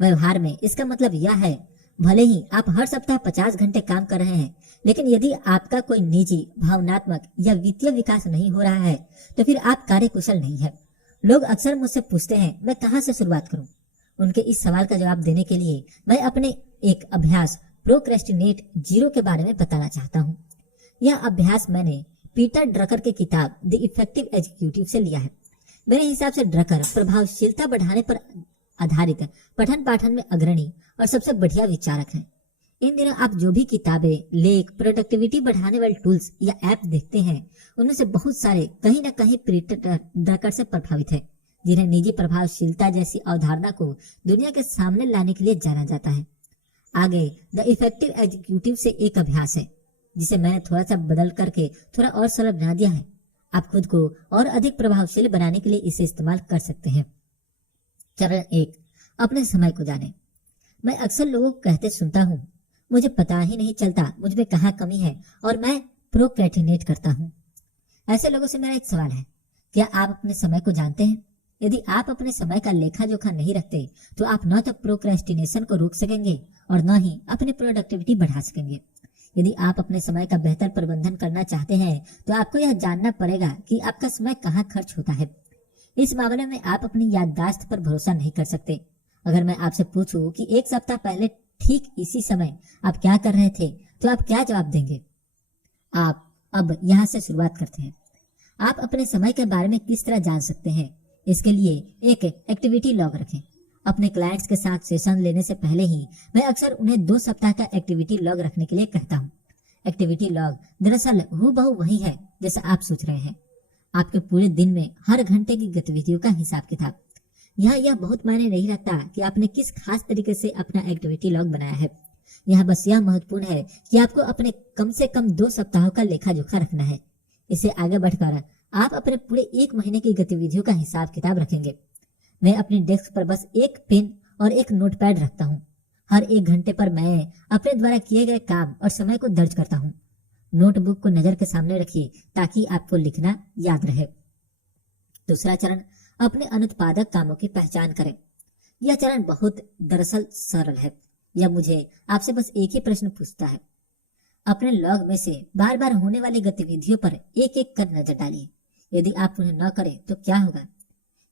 व्यवहार में इसका मतलब यह है, भले ही आप हर सप्ताह 50 घंटे काम कर रहे हैं, लेकिन यदि आपका कोई निजी, भावनात्मक या वित्तीय विकास नहीं हो रहा है तो फिर आप कार्यकुशल नहीं है। लोग अक्सर मुझसे पूछते हैं मैं कहाँ से शुरुआत करूं? उनके इस सवाल का जवाब देने के लिए मैं अपने एक अभ्यास प्रोक्रेस्टिनेट जीरो के बारे में बताना चाहता हूँ। यह अभ्यास मैंने पीटर ड्रकर की किताब द इफेक्टिव एग्जीक्यूटिव से लिया है। मेरे हिसाब से ड्रकर प्रभावशीलता बढ़ाने पर आधारित पठन पाठन में अग्रणी और सबसे बढ़िया विचारक हैं। इन दिनों आप जो भी किताबें, लेख, प्रोडक्टिविटी बढ़ाने वाले टूल्स या ऐप देखते हैं, उनमें से बहुत सारे कहीं न कहीं पीटर ड्रकर से प्रभावित हैं, जिन्हें निजी प्रभावशीलता जैसी अवधारणा को दुनिया के सामने लाने के लिए जाना जाता है। आगे द इफेक्टिव एग्जीक्यूटिव से एक अभ्यास है जिसे मैंने थोड़ा सा बदल करके थोड़ा और सरल बना दिया है। आप खुद को और अधिक प्रभावशील बनाने के लिए इसे इस्तेमाल कर सकते हैं। चरण 1, अपने समय को जानें। मैं अक्सर लोगों को कहते सुनता हूँ, मुझे पता ही नहीं चलता मुझ में कहाँ कमी है और मैं प्रोक्रेस्टिनेट करता हूँ। ऐसे लोगों से मेरा एक सवाल है, क्या आप अपने समय को जानते हैं? यदि आप अपने समय का लेखा जोखा नहीं रखते तो आप न तो प्रोक्रेस्टिनेशन को रोक सकेंगे और न ही अपनी प्रोडक्टिविटी बढ़ा सकेंगे। यदि आप अपने समय का बेहतर प्रबंधन करना चाहते हैं तो आपको यह जानना पड़ेगा कि आपका समय कहाँ खर्च होता है। इस मामले में आप अपनी याददाश्त पर भरोसा नहीं कर सकते। अगर मैं आपसे पूछूं कि एक सप्ताह पहले ठीक इसी समय आप क्या कर रहे थे तो आप क्या जवाब देंगे? आप अब यहाँ से शुरुआत करते हैं। आप अपने समय के बारे में किस तरह जान सकते हैं? इसके लिए एक एक्टिविटी लॉग रखें। अपने क्लाइंट्स के साथ सेशन लेने से पहले ही मैं अक्सर उन्हें 2 सप्ताह का एक्टिविटी लॉग रखने के लिए कहता हूँ। एक्टिविटी लॉग दरअसल हूबहू वही है जैसा आप सोच रहे हैं, आपके पूरे दिन में हर घंटे की गतिविधियों का हिसाब किताब। यह बहुत मायने नहीं रखता कि आपने किस खास तरीके से अपना एक्टिविटी लॉग बनाया है। यह बस यह महत्वपूर्ण है कि आपको अपने कम से कम 2 सप्ताहों का लेखा जोखा रखना है। इससे आगे बढ़कर आप अपने पूरे 1 महीने की गतिविधियों का हिसाब किताब रखेंगे। मैं अपनी डेस्क पर बस एक पेन और एक नोटपैड रखता हूँ। हर 1 घंटे पर मैं अपने द्वारा किए गए काम और समय को दर्ज करता हूँ। नोटबुक को नजर के सामने रखिए ताकि आपको लिखना याद रहे। दूसरा चरण, अपने अनुत्पादक कामों की पहचान करें। यह चरण बहुत दरअसल सरल है। यह मुझे आपसे बस एक ही प्रश्न पूछता है। अपने लॉग में से बार बार होने वाली गतिविधियों पर एक एक कर नजर डालिए। यदि आप उन्हें न करें तो क्या होगा?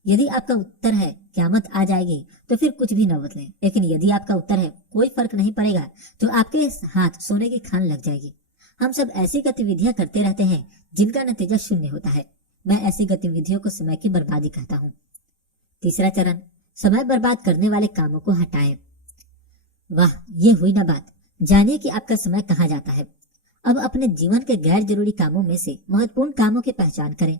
यदि आपका उत्तर है क़यामत आ जाएगी तो फिर कुछ भी न बदलें। लेकिन यदि आपका उत्तर है कोई फर्क नहीं पड़ेगा तो आपके हाथ सोने की खान लग जाएगी। हम सब ऐसी गतिविधियां करते रहते हैं जिनका नतीजा शून्य होता है। मैं ऐसी गतिविधियों को समय की बर्बादी कहता हूँ। तीसरा चरण, समय बर्बाद करने वाले कामों को हटाएं। वाह, ये हुई ना बात। जानिए कि आपका समय कहाँ जाता है। अब अपने जीवन के गैर जरूरी कामों में से महत्वपूर्ण कामों की पहचान करें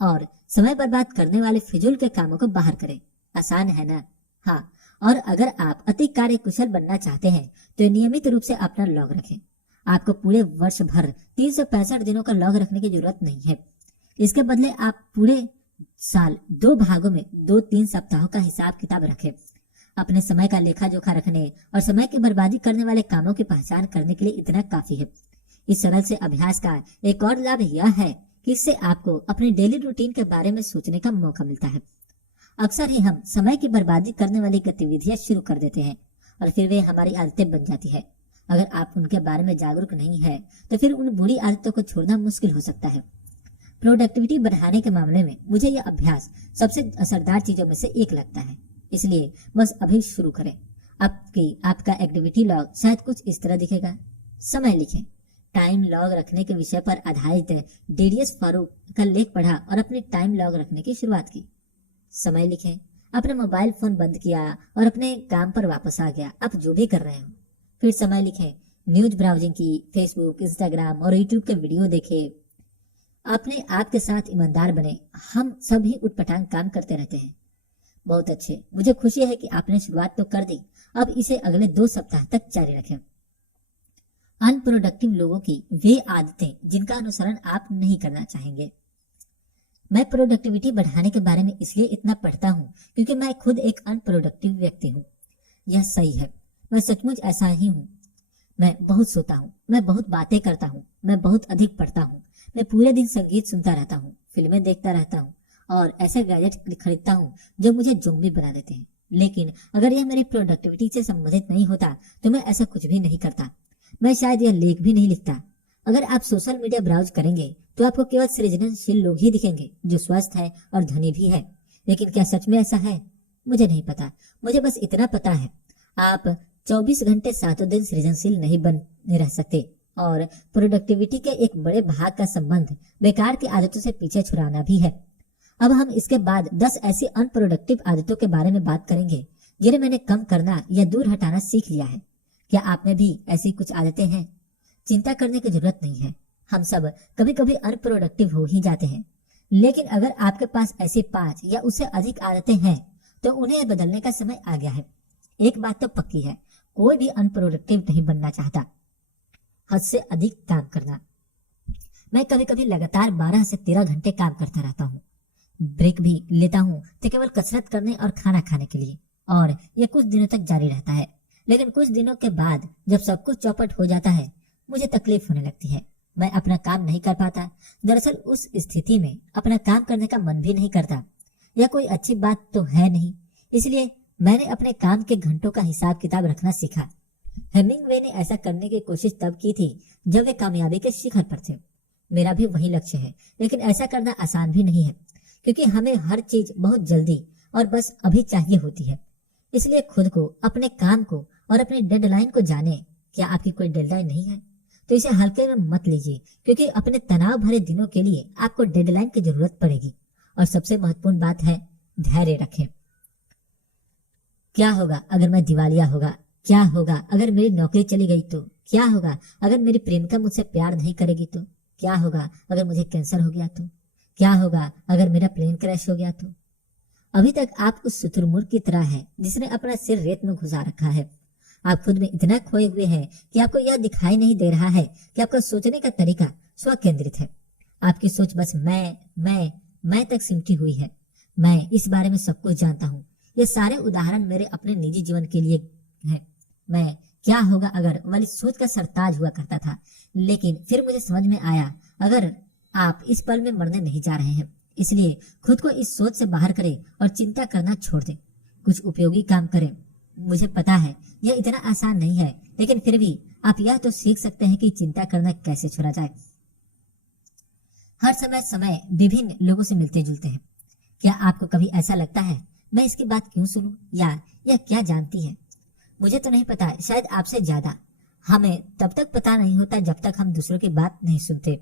और समय बर्बाद करने वाले फिजूल के कामों को बाहर करें। आसान है ना? हाँ, और अगर आप अति कार्य कुशल बनना चाहते हैं तो नियमित रूप से अपना लॉग रखें। आपको पूरे वर्ष भर 365 दिनों का लॉग रखने की जरूरत नहीं है। इसके बदले आप पूरे साल 2 भागों में 2-3 सप्ताहों का हिसाब किताब रखें। अपने समय का लेखा जोखा रखने और समय की बर्बादी करने वाले कामों की पहचान करने के लिए इतना काफी है। इस सरल से अभ्यास का एक और लाभ यह है कि इससे आपको अपने डेली रूटीन के बारे में सोचने का मौका मिलता है। अक्सर ही हम समय की बर्बादी करने वाली गतिविधियां शुरू कर देते हैं और फिर वे हमारी आदतें बन जाती है। अगर आप उनके बारे में जागरूक नहीं है तो फिर उन बुरी आदतों को छोड़ना मुश्किल हो सकता है। प्रोडक्टिविटी बढ़ाने के मामले में मुझे यह अभ्यास सबसे असरदार चीजों में से एक लगता है, इसलिए बस अभी शुरू करें। आपका एक्टिविटी लॉग शायद कुछ इस तरह दिखेगा। समय लिखें। टाइम लॉग रखने के विषय पर आधारित डीडीएस फारूक का लेख पढ़ा और अपने टाइम लॉग रखने की शुरुआत की। समय लिखें। अपना मोबाइल फोन बंद किया और अपने काम पर वापस आ गया, आप जो भी कर रहे हो। फिर समय लिखें। न्यूज ब्राउजिंग की, फेसबुक, इंस्टाग्राम और यूट्यूब के वीडियो देखे। अपने आप के साथ ईमानदार बने। हम सभी उठपटांग काम करते रहते हैं। बहुत अच्छे, मुझे खुशी है कि आपने शुरुआत तो कर दी। अब इसे अगले 2 सप्ताह तक जारी रखें। अनप्रोडक्टिव लोगों की वे आदतें जिनका अनुसरण आप नहीं करना चाहेंगे। मैं प्रोडक्टिविटी बढ़ाने के बारे में इसलिए इतना पढ़ता हूँ क्योंकि मैं खुद एक अनप्रोडक्टिव व्यक्ति हूँ। यह सही है, मैं सचमुच ऐसा ही हूँ। मैं बहुत सोता हूँ, मैं बहुत बातें करता हूँ, मैं बहुत अधिक पढ़ता हूँ, मैं पूरे दिन संगीत सुनता रहता हूँ, फिल्में देखता रहता हूँ और ऐसे गैजेट खरीदता हूँ जो मुझे ज़ोंबी बना देते हैं। लेकिन अगर यह मेरी प्रोडक्टिविटी से संबंधित नहीं होता तो मैं ऐसा कुछ भी नहीं करता। मैं शायद यह लेख भी नहीं लिखता। अगर आप सोशल मीडिया ब्राउज करेंगे तो आपको केवल सृजनशील लोग ही दिखेंगे जो स्वस्थ है और धनी भी है। लेकिन क्या सच में ऐसा है? मुझे नहीं पता। मुझे बस इतना पता है, आप 24 घंटे 7 दिन सृजनशील नहीं बने रह सकते और प्रोडक्टिविटी के एक बड़े भाग का संबंध बेकार की आदतों से पीछे छुड़ाना भी है। अब हम इसके बाद 10 ऐसी अनप्रोडक्टिव आदतों के बारे में बात करेंगे जिन्हें मैंने कम करना या दूर हटाना सीख लिया है। क्या आप में भी ऐसी कुछ आदतें हैं? चिंता करने की जरूरत नहीं है। हम सब कभी कभी अनप्रोडक्टिव हो ही जाते हैं। लेकिन अगर आपके पास ऐसी 5 या उससे अधिक आदतें हैं तो उन्हें बदलने का समय आ गया है। एक बात तो पक्की है, कोई भी अनप्रोडक्टिव नहीं बनना चाहता। हद से अधिक काम करना। मैं कभी कभी लगातार 12 से 13 घंटे काम करता रहता हूँ। ब्रेक भी लेता हूँ तो केवल कसरत करने और खाना खाने के लिए, और यह कुछ दिनों तक जारी रहता है। लेकिन कुछ दिनों के बाद जब सब कुछ चौपट हो जाता है मुझे तकलीफ होने लगती है। मैं अपना काम नहीं कर पाता। दरअसल उस स्थिति में अपना काम करने का मन भी नहीं करता। यह कोई अच्छी बात तो है नहीं। इसलिए मैंने अपने काम के घंटों का हिसाब किताब रखना सीखा। हेमिंगवे ने ऐसा करने की कोशिश तब की थी जब वे कामयाबी के शिखर पर थे। मेरा भी वही लक्ष्य है, लेकिन ऐसा करना आसान भी नहीं है क्योंकि हमें हर चीज बहुत जल्दी और बस अभी चाहिए होती है। इसलिए खुद को, अपने काम को और अपनी डेडलाइन को जाने। क्या आपकी कोई डेडलाइन नहीं है तो इसे हल्के में मत लीजिए, क्योंकि अपने तनाव भरे दिनों के लिए आपको डेडलाइन की जरूरत पड़ेगी। और सबसे महत्वपूर्ण बात है, धैर्य रखें। क्या होगा अगर मैं दिवालिया होगा? क्या होगा अगर मेरी नौकरी चली गई तो? क्या होगा अगर मेरी प्रेमिका मुझसे प्यार नहीं करेगी तो? क्या होगा अगर मुझे कैंसर हो गया तो? क्या होगा अगर मेरा प्लेन क्रैश हो गया तो? अभी तक आप उस शुतुरमुर्ग की तरह हैं जिसने अपना सिर रेत में घुसा रखा है। आप खुद में इतना खोए हुए हैं कि आपको यह दिखाई नहीं दे रहा है कि आपका सोचने का तरीका स्व केंद्रित है। आपकी सोच बस मैं तक सिमटी हुई है। मैं इस बारे में सब कुछ जानता हूँ। ये सारे उदाहरण मेरे अपने निजी जीवन के लिए हैं। मैं क्या होगा अगर वाली सोच का सरताज हुआ करता था। लेकिन फिर मुझे समझ में आया, अगर आप इस पल में मरने नहीं जा रहे हैं, इसलिए खुद को इस सोच से बाहर करें और चिंता करना छोड़ दें। कुछ उपयोगी काम करें। मुझे पता है यह इतना आसान नहीं है, लेकिन फिर भी आप यह तो सीख सकते हैं कि चिंता करना कैसे छोड़ा जाए। हर समय विभिन्न लोगों से मिलते जुलते हैं। क्या आपको कभी ऐसा लगता है, मैं इसकी बात क्यों सुनूं, या यह क्या जानती है? मुझे तो नहीं पता, शायद आपसे ज्यादा। हमें तब तक पता नहीं होता जब तक हम दूसरों की बात नहीं सुनते।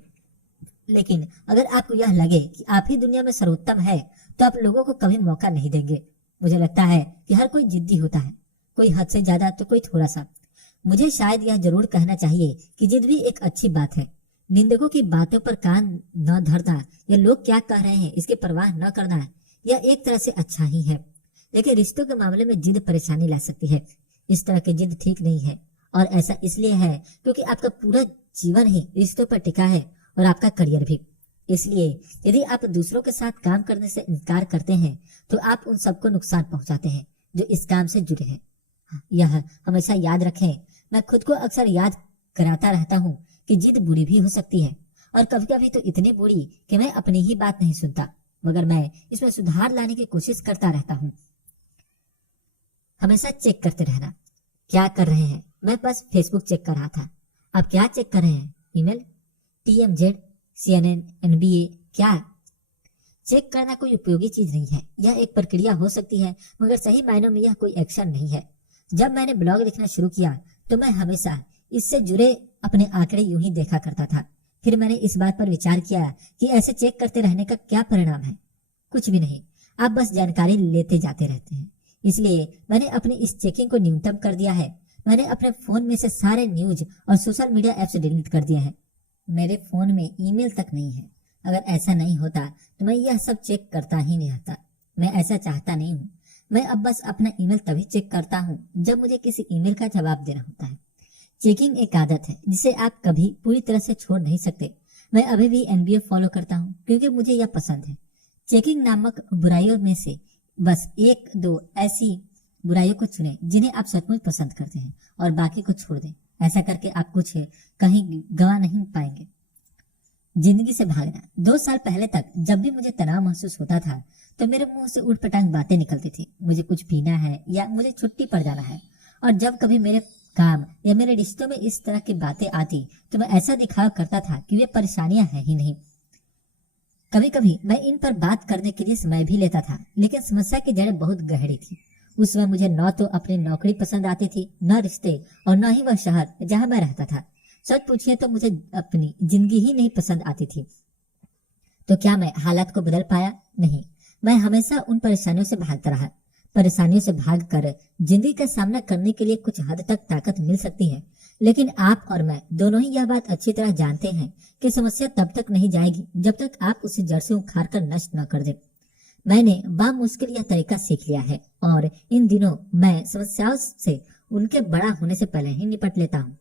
लेकिन अगर आपको यह लगे कि आप ही दुनिया में सर्वोत्तम है तो आप लोगों को कभी मौका नहीं देंगे। मुझे लगता है कि हर कोई जिद्दी होता है, कोई हद से ज्यादा तो कोई थोड़ा सा। मुझे शायद यह जरूर कहना चाहिए कि जिद भी एक अच्छी बात है। निंदकों की बातों पर कान न धरना या लोग क्या कह रहे हैं इसकी परवाह न करना, यह एक तरह से अच्छा ही है। लेकिन रिश्तों के मामले में जिद परेशानी ला सकती है। इस तरह की जिद ठीक नहीं है, और ऐसा इसलिए है क्योंकि आपका पूरा जीवन ही रिश्तों पर टिका है और आपका करियर भी। इसलिए यदि आप दूसरों के साथ काम करने से इनकार करते हैं तो आप उन सबको नुकसान पहुंचाते हैं जो इस काम से जुड़े हैं। यह हमेशा याद रखें। मैं खुद को अक्सर याद कराता रहता हूँ कि जिद बुरी भी हो सकती है, और कभी कभी तो इतनी बुरी कि मैं अपनी ही बात नहीं सुनता, मगर मैं इसमें सुधार लाने की कोशिश करता रहता हूँ। हमेशा चेक करते रहना। क्या कर रहे हैं? मैं बस फेसबुक चेक कर रहा था। आप क्या चेक कर रहे हैं? ईमेल, TMZ, CNN, NBA, क्या? चेक करना कोई उपयोगी चीज नहीं है। यह एक प्रक्रिया हो सकती है, मगर सही मायनों में यह कोई एक्शन नहीं है। जब मैंने ब्लॉग लिखना शुरू किया तो मैं हमेशा इससे जुड़े अपने आंकड़े यूं ही देखा करता था। फिर मैंने इस बात पर विचार किया कि ऐसे चेक करते रहने का क्या परिणाम है। कुछ भी नहीं, आप बस जानकारी लेते जाते रहते हैं। इसलिए मैंने अपनी इस चेकिंग को न्यूनतम कर दिया है। मैंने अपने फोन में से सारे न्यूज और सोशल मीडिया ऐप्स डिलीट कर दिए हैं। मेरे फोन में ईमेल तक नहीं है। अगर ऐसा नहीं होता तो मैं यह सब चेक करता ही नहीं रहता। मैं ऐसा चाहता नहीं हूँ। मैं अब बस अपना ईमेल तभी चेक करता हूँ जब मुझे किसी ईमेल का जवाब देना होता है। चेकिंग एक आदत है जिसे आप कभी पूरी तरह से छोड़ नहीं सकते। मैं अभी भी NBA फॉलो करता हूँ क्योंकि मुझे यह पसंद है। चेकिंग नामक बुराइयों में से बस एक दो ऐसी बुराइयों को चुनें जिन्हें आप सचमुच पसंद करते हैं और बाकी को छोड़ दें। ऐसा करके आप कुछ कहीं गवा नहीं पाएंगे। जिंदगी से भागना। 2 साल पहले तक जब भी मुझे तनाव महसूस होता था तो मेरे मुंह से उठपटांग बातें निकलती थी। मुझे कुछ पीना है या मुझे छुट्टी पर जाना है। और जब कभी मेरे काम या मेरे रिश्तों में इस तरह की बातें आती तो मैं ऐसा दिखावा करता था कि वे परेशानियां हैं ही नहीं। कभी कभी मैं इन पर बात करने के लिए समय भी लेता था, लेकिन समस्या की जड़ें बहुत गहरी थी। उस समय मुझे न तो अपनी नौकरी पसंद आती थी, न रिश्ते, और न ही वह शहर जहां मैं रहता था। सच पूछिए तो मुझे अपनी जिंदगी ही नहीं पसंद आती थी। तो क्या मैं हालात को बदल पाया? नहीं। मैं हमेशा उन परेशानियों से भागता रहा। परेशानियों से भागकर जिंदगी का सामना करने के लिए कुछ हद तक ताकत मिल सकती है, लेकिन आप और मैं दोनों ही यह बात अच्छी तरह जानते हैं कि समस्या तब तक नहीं जाएगी जब तक आप उसे जड़ से उखाड़ कर नष्ट न कर दें। मैंने बामुश्किल यह तरीका सीख लिया है और इन दिनों मैं समस्याओं से उनके बड़ा होने से पहले ही निपट लेता हूँ।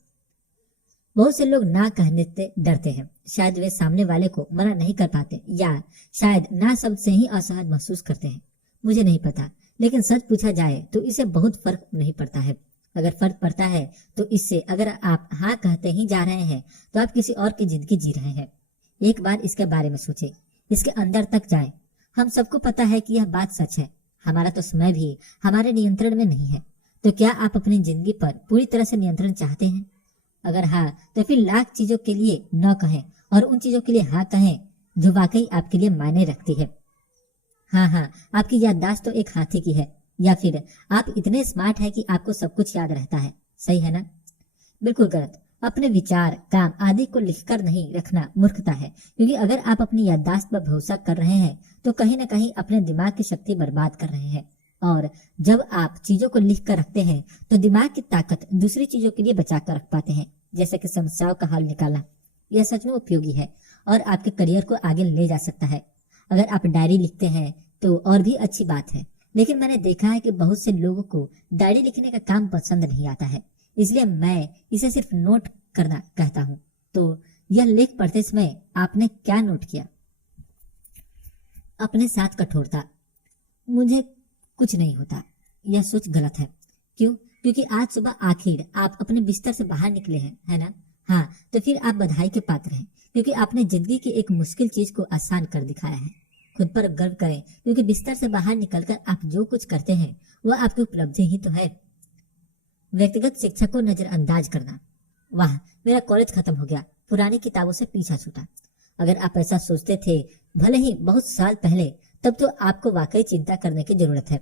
बहुत से लोग ना कहने से डरते हैं। शायद वे सामने वाले को मना नहीं कर पाते, या शायद ना शब्द से ही असहज महसूस करते हैं। मुझे नहीं पता, लेकिन सच पूछा जाए तो इसे बहुत फर्क नहीं पड़ता है। अगर फर्क पड़ता है तो इससे अगर आप हाँ कहते ही जा रहे हैं तो आप किसी और की जिंदगी जी रहे हैं। एक बार इसके बारे में सोचें, इसके अंदर तक जाएं। हम सबको पता है कि यह बात सच है। हमारा तो समय भी हमारे नियंत्रण में नहीं है। तो क्या आप अपनी जिंदगी पर पूरी तरह से नियंत्रण चाहते हैं? अगर हाँ, तो फिर लाख चीजों के लिए न कहें और उन चीजों के लिए हाँ कहें जो वाकई आपके लिए मायने रखती है। हाँ, आपकी याददाश्त तो एक हाथी की है, या फिर आप इतने स्मार्ट हैं कि आपको सब कुछ याद रहता है। सही है ना? बिल्कुल गलत। अपने विचार, काम आदि को लिखकर नहीं रखना मूर्खता है, क्योंकि अगर आप अपनी याददाश्त पर भरोसा कर रहे हैं तो कहीं न कहीं अपने दिमाग की शक्ति बर्बाद कर रहे हैं। और जब आप चीजों को लिख कर रखते हैं तो दिमाग की ताकत दूसरी चीजों के लिए बचा कर रख पाते हैं, जैसे कि समस्याओं का हल निकालना। यह सच में उपयोगी है और आपके करियर को आगे ले जा सकता है। अगर आप डायरी लिखते हैं तो और भी अच्छी बात है, लेकिन मैंने देखा है कि बहुत से लोगों को डायरी लिखने का काम पसंद नहीं आता है, इसलिए मैं इसे सिर्फ नोट करना कहता हूँ। तो यह लेख पढ़ते समय आपने क्या नोट किया? अपने साथ कठोरता। मुझे कुछ नहीं होता, यह सोच गलत है। क्यों? क्योंकि आज सुबह आखिर आप अपने बिस्तर से बाहर निकले हैं, है ना? हाँ, तो फिर आप बधाई के पात्र हैं, क्योंकि आपने जिंदगी की एक मुश्किल चीज को आसान कर दिखाया है। खुद पर गर्व करें, क्योंकि बिस्तर से बाहर निकलकर आप जो कुछ करते हैं वह आपकी उपलब्धि ही तो है। व्यक्तिगत शिक्षा को नजरअंदाज करना। वाह, मेरा कॉलेज खत्म हो गया, पुरानी किताबों से पीछा छूटा। अगर आप ऐसा सोचते थे भले ही बहुत साल पहले, तब तो आपको वाकई चिंता करने की जरूरत है।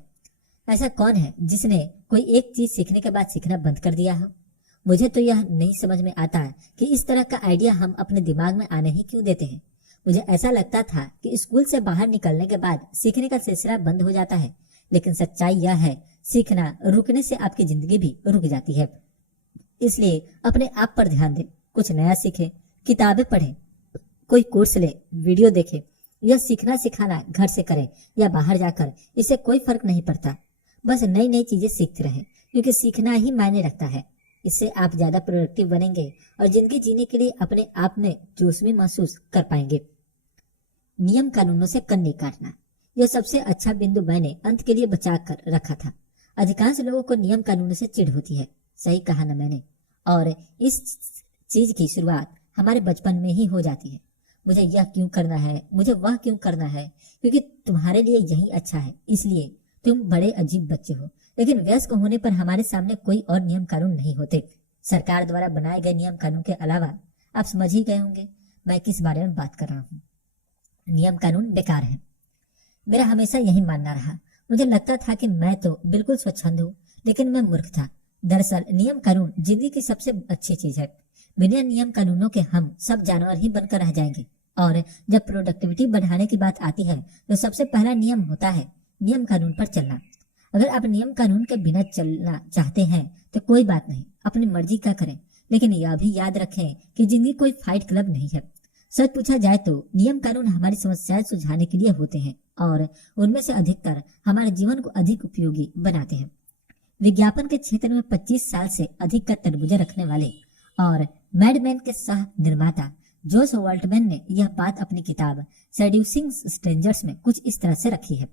ऐसा कौन है जिसने कोई एक चीज सीखने के बाद सीखना बंद कर दिया हो? मुझे तो यह नहीं समझ में आता कि इस तरह का आइडिया हम अपने दिमाग में आने ही क्यों देते हैं। मुझे ऐसा लगता था कि स्कूल से बाहर निकलने के बाद सीखने का सिलसिला बंद हो जाता है, लेकिन सच्चाई यह है, सीखना रुकने से आपकी जिंदगी भी रुक जाती है। इसलिए अपने आप पर ध्यान दें, कुछ नया सीखें, किताबें पढ़ें, कोई कोर्स ले, वीडियो देखें। यह सीखना सिखाना घर से करें या बाहर जाकर, इससे कोई फर्क नहीं पड़ता। बस नई नई चीजें सीखते रहें, क्योंकि सीखना ही मायने रखता है। इससे आप ज्यादा प्रोडक्टिव बनेंगे और जिंदगी जीने के लिए अपने आप में जोश भी महसूस कर पाएंगे। नियम कानूनों से कन्नी काटना, यह सबसे अच्छा बिंदु मैंने अंत के लिए बचा कर रखा था। अधिकांश लोगों को नियम कानूनों से चिढ़ होती है, सही कहा ना मैंने। और इस चीज की शुरुआत हमारे बचपन में ही हो जाती है। मुझे यह क्यों करना है, मुझे वह क्यों करना है, क्योंकि तुम्हारे लिए यही अच्छा है, इसलिए तुम बड़े अजीब बच्चे हो। लेकिन वयस्क होने पर हमारे सामने कोई और नियम कानून नहीं होते। सरकार द्वारा बनाए गए नियम कानून के अलावा आप समझ ही गए होंगे मैं किस बारे में बात कर रहा हूँ। नियम कानून बेकार है, मेरा हमेशा यही मानना रहा। मुझे लगता था कि मैं तो बिल्कुल स्वच्छंद हूँ, लेकिन मैं मूर्ख था। दरअसल नियम कानून जिंदगी की सबसे अच्छी चीज है। बिना नियम कानूनों के हम सब जानवर ही बनकर रह जाएंगे। और जब प्रोडक्टिविटी बढ़ाने की बात आती है तो सबसे पहला नियम होता है नियम कानून पर चलना। अगर आप नियम कानून के बिना चलना चाहते हैं तो कोई बात नहीं, अपनी मर्जी का करें, लेकिन यह भी याद रखें कि जिंदगी कोई फाइट क्लब नहीं है। सच पूछा जाए तो नियम कानून हमारी समस्याएं सुलझाने के लिए होते हैं और उनमें से अधिकतर हमारे जीवन को अधिक उपयोगी बनाते हैं। विज्ञापन के क्षेत्र में 25 साल से अधिक का तजुर्बा रखने वाले और मैडमैन के सह निर्माता जोश वाल्टमैन ने यह बात अपनी किताब सेड्यूसिंग स्ट्रेंजर्स में कुछ इस तरह से रखी है।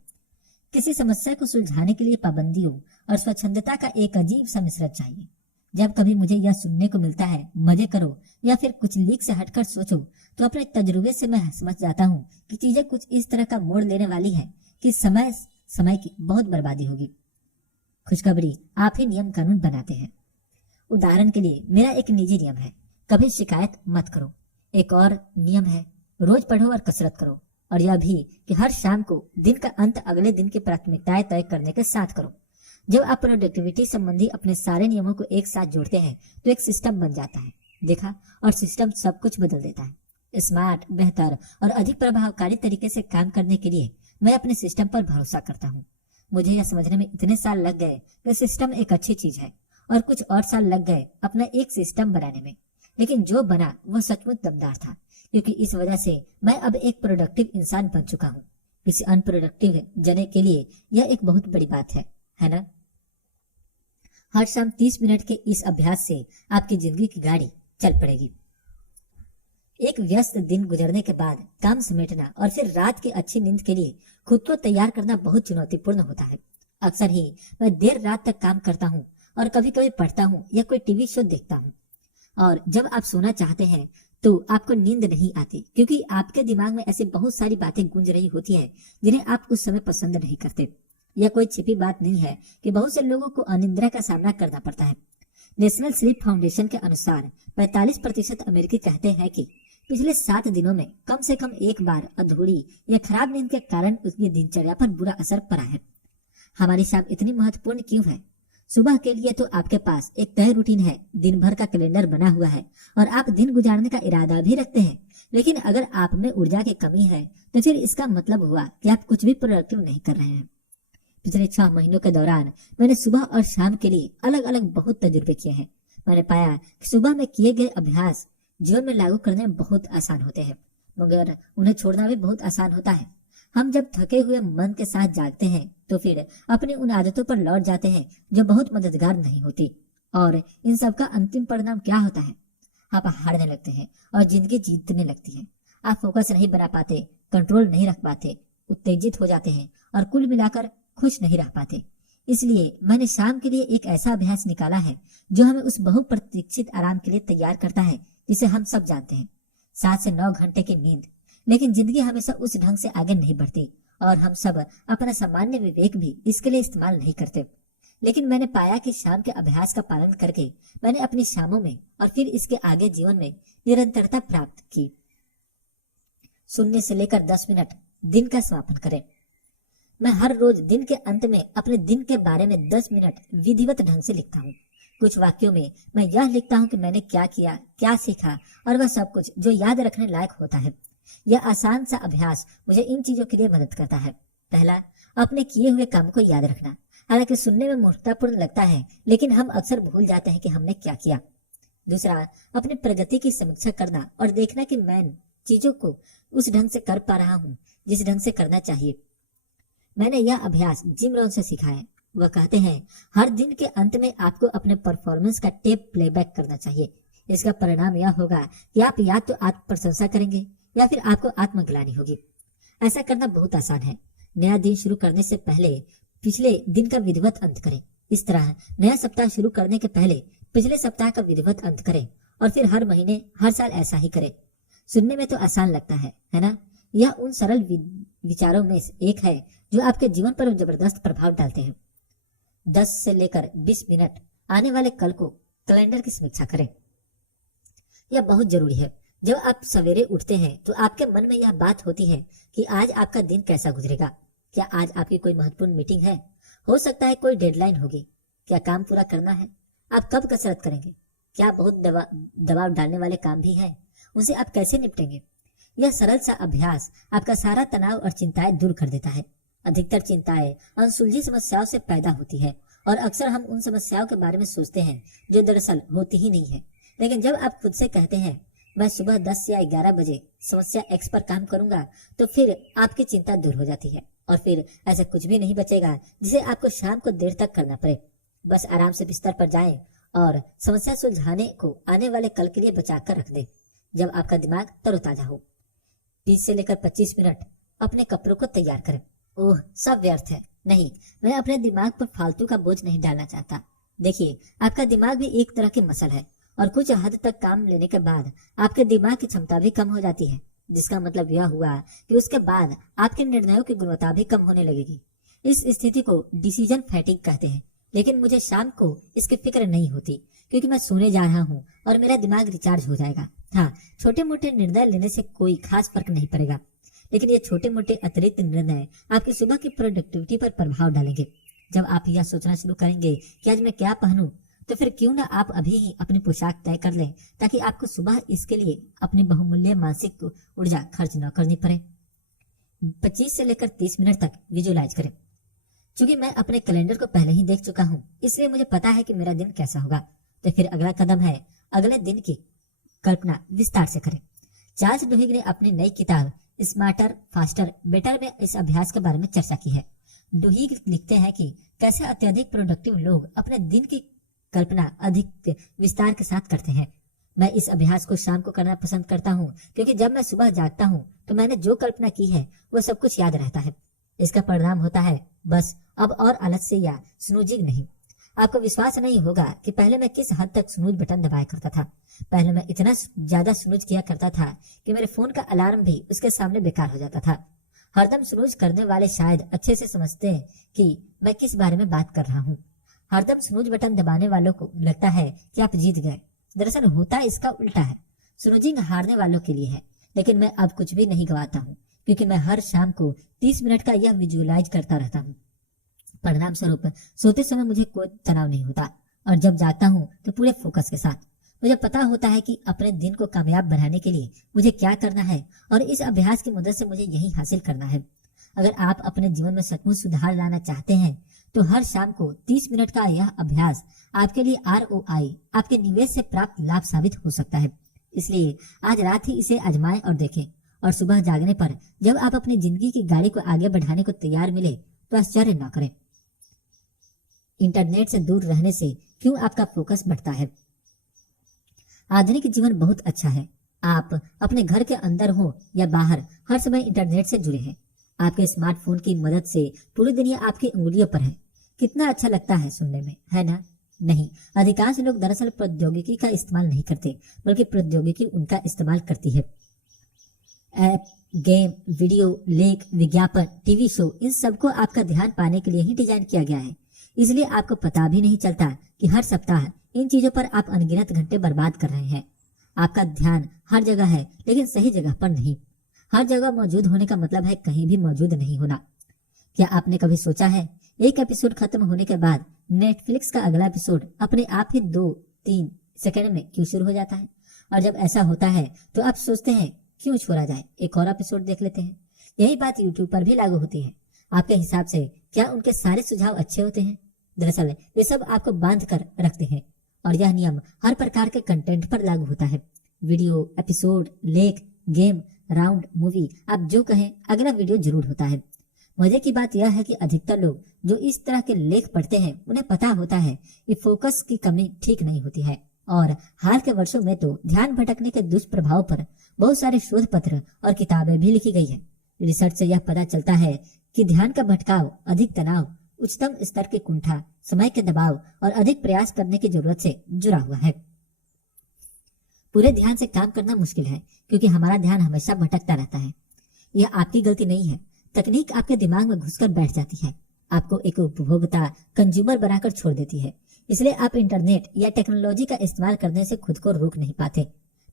किसी समस्या को सुलझाने के लिए पाबंदियों और स्वच्छंदता का एक अजीब सा मिश्रण चाहिए। जब कभी मुझे यह सुनने को मिलता है मजे करो या फिर कुछ लीक से हटकर सोचो, तो अपने तजुर्बे से मैं समझ जाता हूँ कि चीजें कुछ इस तरह का मोड़ लेने वाली है कि समय की बहुत बर्बादी होगी। खुशखबरी, आप ही नियम कानून बनाते हैं। उदाहरण के लिए मेरा एक निजी नियम है, कभी शिकायत मत करो। एक और नियम है, रोज पढ़ो और कसरत करो। और यह भी कि हर शाम को दिन का अंत अगले दिन की प्राथमिकताएं तय करने के साथ करो। जब आप प्रोडक्टिविटी संबंधी अपने सारे नियमों को एक साथ जोड़ते हैं तो एक सिस्टम बन जाता है। देखा, और सिस्टम सब कुछ बदल देता है। स्मार्ट, बेहतर और अधिक प्रभावकारी तरीके से काम करने के लिए मैं अपने सिस्टम पर भरोसा करता हूँ। मुझे यह समझने में इतने साल लग गए कि सिस्टम एक अच्छी चीज है, और कुछ और साल लग गए अपना एक सिस्टम बनाने में, लेकिन जो बना वह सचमुच दमदार था। क्योंकि इस वजह से मैं अब एक प्रोडक्टिव इंसान बन चुका हूँ। किसी अनप्रोडक्टिव जने के लिए यह एक बहुत बड़ी बात है ना? हर शाम 30 मिनट के इस अभ्यास से आपकी जिंदगी की गाड़ी चल पड़ेगी। एक व्यस्त दिन गुजरने के बाद काम समेटना और फिर रात की अच्छी नींद के लिए खुद को तैयार करना बहुत चुनौतीपूर्ण होता है। अक्सर ही मैं देर रात तक काम करता हूँ और कभी कभी पढ़ता हूँ या कोई टीवी शो देखता हूँ। और जब आप सोना चाहते हैं तो आपको नींद नहीं आती, क्योंकि आपके दिमाग में ऐसी बहुत सारी बातें गूंज रही होती है जिन्हें आप उस समय पसंद नहीं करते। यह कोई छिपी बात नहीं है कि बहुत से लोगों को अनिद्रा का सामना करना पड़ता है। नेशनल स्लीप फाउंडेशन के अनुसार 45% अमेरिकी कहते हैं कि पिछले 7 दिनों में कम से कम एक बार अधूरी या खराब नींद के कारण उसकी दिनचर्या पर बुरा असर पड़ा है। हमारी शाम इतनी महत्वपूर्ण क्यों है? सुबह के लिए तो आपके पास एक तय रूटीन है, दिन भर का कैलेंडर बना हुआ है और आप दिन गुजारने का इरादा भी रखते हैं। लेकिन अगर आप में ऊर्जा की कमी है तो फिर इसका मतलब हुआ कि आप कुछ भी प्रोडक्टिव नहीं कर रहे हैं। पिछले 6 महीनों के दौरान मैंने सुबह और शाम के लिए अलग अलग बहुत तजुर्बे किए हैं। मैंने पाया कि सुबह में किए गए अभ्यास जीवन में लागू करने में बहुत आसान होते हैं, मगर उन्हें छोड़ना भी बहुत आसान होता है। हम जब थके हुए मन के साथ जागते हैं तो फिर अपनी उन आदतों पर लौट जाते हैं जो बहुत मददगार नहीं होती। और इन सब का अंतिम परिणाम क्या होता है? आप हारने लगते हैं और जिंदगी जीतने लगती है। आप फोकस नहीं बना पाते, कंट्रोल नहीं रख पाते, उत्तेजित हो जाते हैं और कुल मिलाकर खुश नहीं रह पाते। इसलिए मैंने शाम के लिए एक ऐसा अभ्यास निकाला है जो हमें उस बहुप्रतीक्षित आराम के लिए तैयार करता है जिसे हम सब जानते हैं, 7 से 9 घंटे की नींद। लेकिन जिंदगी हमेशा उस ढंग से आगे नहीं बढ़ती और हम सब अपना सामान्य विवेक भी इसके लिए इस्तेमाल नहीं करते। लेकिन मैंने पाया कि शाम के अभ्यास का पालन करके मैंने अपनी शामों में और फिर इसके आगे जीवन में निरंतरता प्राप्त की। शून्य से लेकर 10 मिनट दिन का समापन करें। मैं हर रोज दिन के अंत में अपने दिन के बारे में 10 मिनट विधिवत ढंग से लिखता हूँ। कुछ वाक्यों में मैं यह लिखता हूँ कि मैंने क्या किया, क्या सीखा और वह सब कुछ जो याद रखने लायक होता है। यह आसान सा अभ्यास मुझे इन चीजों के लिए मदद करता है। पहला, अपने किए हुए काम को याद रखना। हालांकि सुनने में मूर्खतापूर्ण लगता है, लेकिन हम अक्सर भूल जाते हैं कि हमने क्या किया। दूसरा, अपनी प्रगति की समीक्षा करना और देखना कि मैं चीजों को उस ढंग से कर पा रहा हूँ जिस ढंग से करना चाहिए। मैंने यह अभ्यास जिम रॉन से सीखा है। वह कहते हैं, हर दिन के अंत में आपको अपने परफॉर्मेंस का टेप प्लेबैक करना चाहिए। इसका परिणाम यह होगा कि आप या तो आत्म प्रशंसा करेंगे या फिर आपको आत्मग्लानि होगी। ऐसा करना बहुत आसान है। नया दिन शुरू करने से पहले पिछले दिन का विधिवत अंत करें। इस तरह नया सप्ताह शुरू करने के पहले पिछले सप्ताह का विधिवत अंत करें और फिर हर महीने हर साल ऐसा ही करें। सुनने में तो आसान लगता है ना? यह उन सरल विचारों में से एक है जो आपके जीवन पर जबरदस्त प्रभाव डालते हैं। 10 से लेकर 20 मिनट आने वाले कल को कैलेंडर की समीक्षा करें। यह बहुत जरूरी है। जब आप सवेरे उठते हैं तो आपके मन में यह बात होती है कि आज आपका दिन कैसा गुजरेगा। क्या आज आपकी कोई महत्वपूर्ण मीटिंग है? हो सकता है कोई डेडलाइन होगी। क्या काम पूरा करना है? आप कब कसरत करेंगे? क्या बहुत दबाव डालने वाले काम भी हैं? उनसे आप कैसे निपटेंगे? यह सरल सा अभ्यास आपका सारा तनाव और चिंताएं दूर कर देता है। अधिकतर चिंताएं अनसुलझी समस्याओं से पैदा होती है और अक्सर हम उन समस्याओं के बारे में सोचते हैं जो दरअसल होती ही नहीं है। लेकिन जब आप खुद से कहते हैं, मैं सुबह 10 या 11 बजे समस्या X पर काम करूंगा, तो फिर आपकी चिंता दूर हो जाती है और फिर ऐसा कुछ भी नहीं बचेगा जिसे आपको शाम को देर तक करना पड़े। बस आराम से बिस्तर पर जाएं और समस्या सुलझाने को आने वाले कल के लिए बचा कर रख दें, जब आपका दिमाग तरोताजा हो। 20 से लेकर 25 मिनट अपने कपड़ों को तैयार करें। ओह, सब व्यर्थ है। नहीं, मैं अपने दिमाग पर फालतू का बोझ नहीं डालना चाहता। देखिए, आपका दिमाग भी एक तरह की मसल है और कुछ हद तक काम लेने के बाद आपके दिमाग की क्षमता भी कम हो जाती है, जिसका मतलब यह हुआ कि उसके बाद आपके निर्णयों की गुणवत्ता भी कम होने लगेगी। इस स्थिति को डिसीजन फैटिग कहते हैं। लेकिन मुझे शाम को इसकी फिक्र नहीं होती क्योंकि मैं सोने जा रहा हूँ और मेरा दिमाग रिचार्ज हो जाएगा। हाँ, छोटे मोटे निर्णय लेने से कोई खास फर्क नहीं पड़ेगा, लेकिन ये छोटे मोटे अतिरिक्त निर्णय आपकी सुबह की प्रोडक्टिविटी पर प्रभाव डालेंगे। जब आप यह सोचना शुरू करेंगे कि आज मैं क्या पहनूं, तो फिर क्यों ना आप अभी ही अपनी पोशाक तय कर लें ताकि आपको सुबह इसके लिए अपनी बहुमूल्य मानसिक ऊर्जा खर्च न करनी पड़े। 25 से लेकर 30 मिनट तक विजुअलाइज करें। चूंकि मैं अपने कैलेंडर को पहले ही देख चुका हूँ, इसलिए मुझे पता है कि मेरा दिन कैसा होगा। तो फिर अगला कदम है अगले दिन की कल्पना विस्तार से करें। चार्ल्स डुहिग ने अपनी नई किताब स्मार्टर फास्टर बेटर में इस अभ्यास के बारे में चर्चा की है। डुहिग लिखते हैं कि कैसे अत्यधिक प्रोडक्टिव लोग अपने दिन की कल्पना अधिक विस्तार के साथ करते हैं। मैं इस अभ्यास को शाम को करना पसंद करता हूँ क्योंकि जब मैं सुबह जागता हूँ तो मैंने जो कल्पना की है वो सब कुछ याद रहता है। इसका परिणाम होता है बस अब और आलस्य या स्नूजिंग नहीं। आपको विश्वास नहीं होगा कि पहले मैं किस हद तक स्नूज बटन दबाया करता था। पहले मैं इतना ज्यादा स्नूज किया करता था कि मेरे फोन का अलार्म भी उसके सामने बेकार हो जाता था। हरदम स्नूज करने वाले शायद अच्छे से समझते हैं कि मैं किस बारे में बात कर रहा हूँ। हरदम स्नूज बटन दबाने वालों को लगता है कि आप जीत गए। दरअसल होता इसका उल्टा है। स्नूजिंग हारने वालों के लिए है। लेकिन मैं अब कुछ भी नहीं गवाता हूँ क्योंकि मैं हर शाम को 30 मिनट का यह विजुअलाइज करता रहता हूँ। परिणाम स्वरूप सोते समय मुझे कोई तनाव नहीं होता और जब जागता हूँ तो पूरे फोकस के साथ। मुझे पता होता है कि अपने दिन को कामयाब बनाने के लिए मुझे क्या करना है और इस अभ्यास की मदद से मुझे यही हासिल करना है। अगर आप अपने जीवन में सचमुच सुधार लाना चाहते हैं तो हर शाम को 30 मिनट का यह अभ्यास आपके लिए ROI आपके निवेश से प्राप्त लाभ साबित हो सकता है। इसलिए आज रात ही इसे आजमाएं और देखें और सुबह जागने पर जब आप अपनी जिंदगी की गाड़ी को आगे बढ़ाने को तैयार मिले तो आश्चर्य न करें। इंटरनेट से दूर रहने से क्यों आपका फोकस बढ़ता है? आधुनिक जीवन बहुत अच्छा है। आप अपने घर के अंदर हो या बाहर हर समय इंटरनेट से जुड़े हैं। आपके स्मार्टफोन की मदद से पूरी दुनिया आपकी उंगलियों पर है। कितना अच्छा लगता है सुनने में, है ना? नहीं, अधिकांश लोग दरअसल प्रौद्योगिकी का इस्तेमाल नहीं करते बल्कि प्रौद्योगिकी उनका इस्तेमाल करती है। ऐप, गेम, वीडियो, लेख, विज्ञापन, टीवी शो, इन सबको आपका ध्यान पाने के लिए ही डिजाइन किया गया है। इसलिए आपको पता भी नहीं चलता कि हर सप्ताह इन चीजों पर आप अनगिनत घंटे बर्बाद कर रहे हैं। आपका ध्यान हर जगह है लेकिन सही जगह पर नहीं। हर जगह मौजूद होने का मतलब है कहीं भी मौजूद नहीं होना। क्या आपने कभी सोचा है एक एपिसोड खत्म होने के बाद नेटफ्लिक्स का अगला एपिसोड अपने आप ही 2-3 सेकंड में क्यों शुरू हो जाता है? और जब ऐसा होता है तो आप सोचते हैं क्यों छोड़ा जाए, एक और एपिसोड देख लेते हैं। यही बात यूट्यूब पर भी लागू होती है। आपके हिसाब से क्या उनके सारे सुझाव अच्छे होते हैं? दरअसल वे सब आपको बांध कर रखते हैं और यह नियम हर प्रकार के कंटेंट पर लागू होता है। वीडियो, एपिसोड, लेख, गेम, राउंड, मूवी, आप जो कहें अगला वीडियो जरूर होता है। मजे की बात यह है कि अधिकतर लोग जो इस तरह के लेख पढ़ते हैं उन्हें पता होता है कि फोकस की कमी ठीक नहीं होती है और हाल के वर्षों में तो ध्यान भटकने के दुष्प्रभाव पर बहुत सारे शोध पत्र और किताबें भी लिखी गई है। रिसर्च से यह पता चलता है कि ध्यान का भटकाव अधिक तनाव, उच्चतम स्तर की कुंठा, समय के दबाव और अधिक प्रयास करने की जरूरत से जुड़ा हुआ है। पूरे ध्यान से काम करना मुश्किल है क्योंकि हमारा ध्यान हमेशा भटकता रहता है। यह आपकी गलती नहीं है, तकनीक आपके दिमाग में घुसकर बैठ जाती है, आपको एक उपभोक्ता, कंज्यूमर बनाकर छोड़ देती है। इसलिए आप इंटरनेट या टेक्नोलॉजी का इस्तेमाल करने से खुद को रोक नहीं पाते।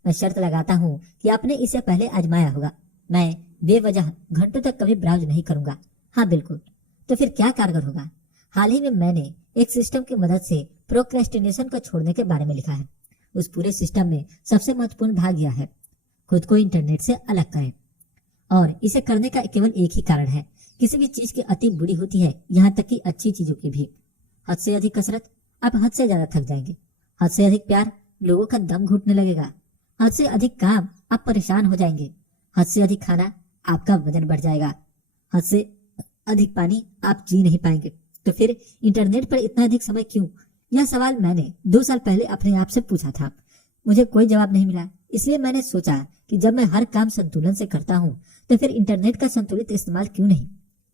मैं शर्त लगाता हूँ कि आपने इसे पहले आजमाया होगा। मैं बेवजह घंटों तक कभी ब्राउज नहीं करूंगा। हाँ बिल्कुल, तो फिर क्या कारगर होगा? हाल ही में मैंने एक सिस्टम की मदद से प्रोक्रेस्टिनेशन को छोड़ने के बारे में लिखा है। उस पूरे सिस्टम में सबसे महत्वपूर्ण भाग यह है, खुद को इंटरनेट से अलग करें। और इसे करने का केवल एक ही कारण है, किसी भी चीज की अति बुरी होती है, यहाँ तक कि अच्छी चीजों की भी। हद से अधिक कसरत, आप हद से ज्यादा थक जाएंगे। हद से अधिक प्यार, लोगों का दम घुटने लगेगा। हद से अधिक काम, आप परेशान हो जाएंगे। हद से अधिक खाना, आपका वजन बढ़ जाएगा। हद से अधिक पानी, आप जी नहीं पाएंगे। तो फिर इंटरनेट पर इतना अधिक समय क्यों? यह सवाल मैंने 2 साल पहले अपने आप से पूछा था। मुझे कोई जवाब नहीं मिला। इसलिए मैंने सोचा कि जब मैं हर काम संतुलन से करता हूँ तो फिर इंटरनेट का संतुलित इस्तेमाल क्यों नहीं?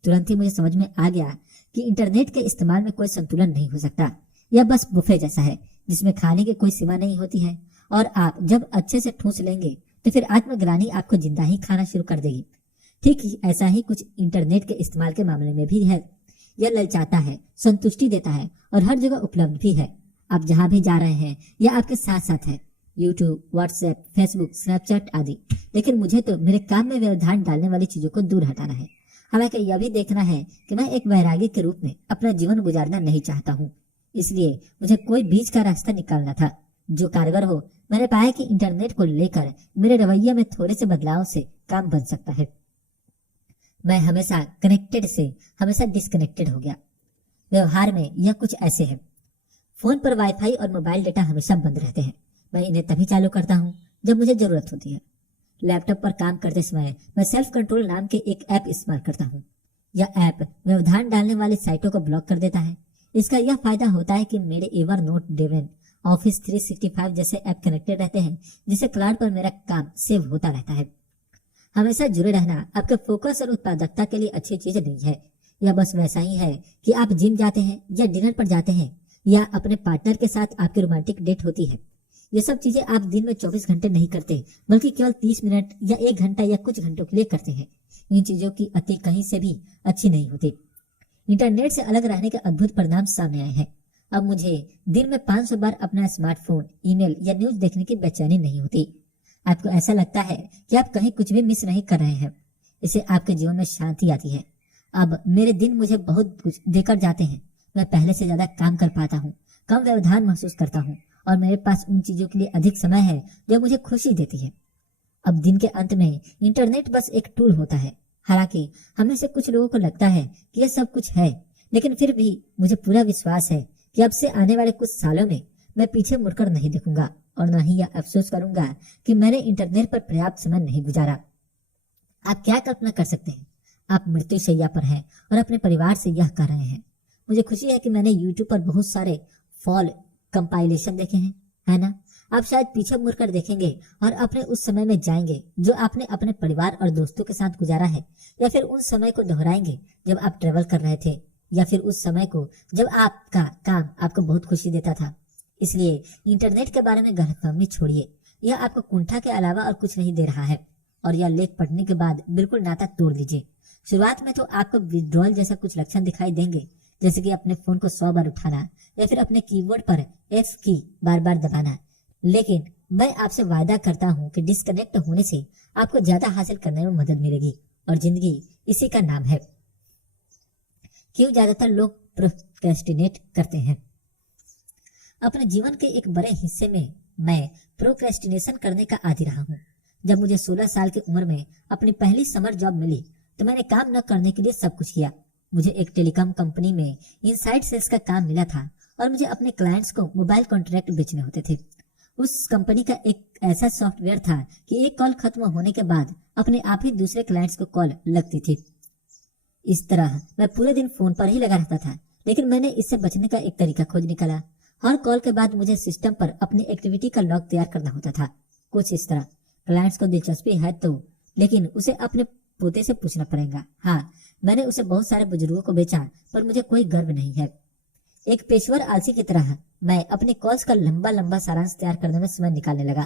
तुरंत ही मुझे समझ में आ गया कि इंटरनेट के इस्तेमाल में कोई संतुलन नहीं हो सकता। यह बस बुफे जैसा है जिसमें खाने की कोई सीमा नहीं होती है और आप जब अच्छे से ठूंस लेंगे तो फिर आत्मग्लानि आपको जिंदा ही खाना शुरू कर देगी। ठीक ही ऐसा ही कुछ इंटरनेट के इस्तेमाल के मामले में भी है। यह ललचाता है, संतुष्टि देता है और हर जगह उपलब्ध भी है। आप जहाँ भी जा रहे हैं यह आपके साथ साथ है, यूट्यूब, व्हाट्सएप, फेसबुक, स्नैपचैट आदि। लेकिन मुझे तो मेरे काम में व्यवधान डालने वाली चीजों को दूर हटाना है। हालांकि यह भी देखना है कि मैं एक वैरागी के रूप में अपना जीवन गुजारना नहीं चाहता हूँ। इसलिए मुझे कोई बीच का रास्ता निकालना था जो कारगर हो। मैंने पाया कि इंटरनेट को लेकर मेरे रवैये में थोड़े से बदलाव से काम बन सकता है। मैं हमेशा कनेक्टेड से हमेशा डिस्कनेक्टेड हो गया। व्यवहार में यह कुछ ऐसे है, फोन पर वाईफाई और मोबाइल डेटा हमेशा बंद रहते हैं। मैं इन्हें तभी चालू करता हूँ जब मुझे जरूरत होती है। लैपटॉप पर काम करते समय मैं सेल्फ कंट्रोल नाम के एक ऐप इस्तेमाल करता हूँ। यह ऐप व्यवधान डालने वाली साइटों को ब्लॉक कर देता है। इसका यह फायदा होता है कि मेरे एवरनोट, डेवन, ऑफिस 365 जैसे ऐप कनेक्टेड रहते हैं, जिससे क्लाउड पर मेरा काम सेव होता रहता है। हमेशा जुड़े रहना आपके फोकस और उत्पादकता के लिए अच्छी चीज नहीं है। यह बस वैसा ही है कि आप जिम जाते हैं या डिनर पर जाते हैं या अपने पार्टनर के साथ आपकी रोमांटिक डेट होती है। ये सब चीजें आप दिन में 24 घंटे नहीं करते, बल्कि केवल 30 मिनट या 1 घंटा या कुछ घंटों के लिए करते हैं। इन चीजों की अति कहीं से भी अच्छी नहीं होती। इंटरनेट से अलग रहने के अद्भुत परिणाम सामने आए हैं। अब मुझे दिन में 500 बार अपना स्मार्टफोन, ईमेल या न्यूज देखने की बेचैनी नहीं होती। आपको ऐसा लगता है कि आप कहीं कुछ भी मिस नहीं कर रहे हैं। इससे आपके जीवन में शांति आती है। अब मेरे दिन मुझे बहुत कुछ देकर जाते हैं। मैं पहले से ज्यादा काम कर पाता हूँ, कम व्यवधान महसूस करता हूँ और मेरे पास उन चीजों के लिए अधिक समय है जो मुझे खुशी देती है। अब दिन के अंत में इंटरनेट बस एक टूल होता है। हालांकि हमें से कुछ लोगों को लगता है कि यह सब कुछ है, लेकिन फिर भी मुझे पूरा विश्वास है कि अब से आने वाले कुछ सालों में मैं पीछे मुड़कर नहीं देखूंगा और न ही यह अफसोस करूंगा कि मैंने इंटरनेट पर पर्याप्त समय नहीं गुजारा। आप क्या कल्पना कर सकते हैं? आप मृत्यु शैया पर हैं और अपने परिवार से यह कह रहे हैं। मुझे खुशी है कि मैंने यूट्यूब पर बहुत सारे फॉल कंपाइलेशन देखे हैं, है ना? आप शायद पीछे मुड़कर देखेंगे और अपने उस समय में जाएंगे जो आपने अपने परिवार और दोस्तों के साथ गुजारा है, या फिर उन समय को दोहराएंगे जब आप ट्रेवल कर रहे थे, या फिर उस समय को जब आपका काम आपको बहुत खुशी देता था। इसलिए इंटरनेट के बारे में गलतफहमी छोड़िए। यह आपको कुंठा के अलावा और कुछ नहीं दे रहा है। और यह लेख पढ़ने के बाद बिल्कुल नाता तोड़ दीजिए। शुरुआत में तो आपको विड्रॉल जैसा कुछ लक्षण दिखाई देंगे, जैसे कि अपने फोन को 100 बार उठाना या फिर अपने कीबोर्ड पर F की बार बार दबाना। लेकिन मैं आपसे वादा करता हूँ कि डिस्कनेक्ट होने से आपको ज्यादा हासिल करने में मदद मिलेगी, और जिंदगी इसी का नाम है। क्यों ज्यादातर लोग प्रोक्रेस्टिनेट करते हैं? अपने जीवन के एक बड़े हिस्से में मैं प्रोक्रेस्टिनेशन करने का आदी रहा हूँ। जब मुझे 16 साल की उम्र में अपनी पहली समर जॉब मिली तो मैंने काम न करने के लिए सब कुछ किया। मुझे एक टेलीकॉम कंपनी में इनसाइड सेल्स का काम मिला था और मुझे अपने क्लाइंट्स को मोबाइल कॉन्ट्रैक्ट बेचने होते थे। उस कंपनी का एक ऐसा सॉफ्टवेयर था कि एक कॉल खत्म होने के बाद अपने आप ही दूसरे क्लाइंट्स को कॉल लगती थी। इस तरह मैं पूरे दिन फोन पर ही लगा रहता था, लेकिन मैंने इससे बचने का एक तरीका खोज निकाला। हर कॉल के बाद मुझे सिस्टम पर अपनी एक्टिविटी का लॉग तैयार करना होता था। कुछ इस तरह, क्लाइंट्स को दिलचस्पी है तो, लेकिन उसे अपने पोते से पूछना पड़ेगा। हाँ, मैंने उसे बहुत सारे बुजुर्गों को बेचा, पर मुझे कोई गर्व नहीं है। एक पेशेवर आलसी की तरह मैं अपने कॉल्स का लंबा लंबा सारांश तैयार करने में समय निकालने लगा।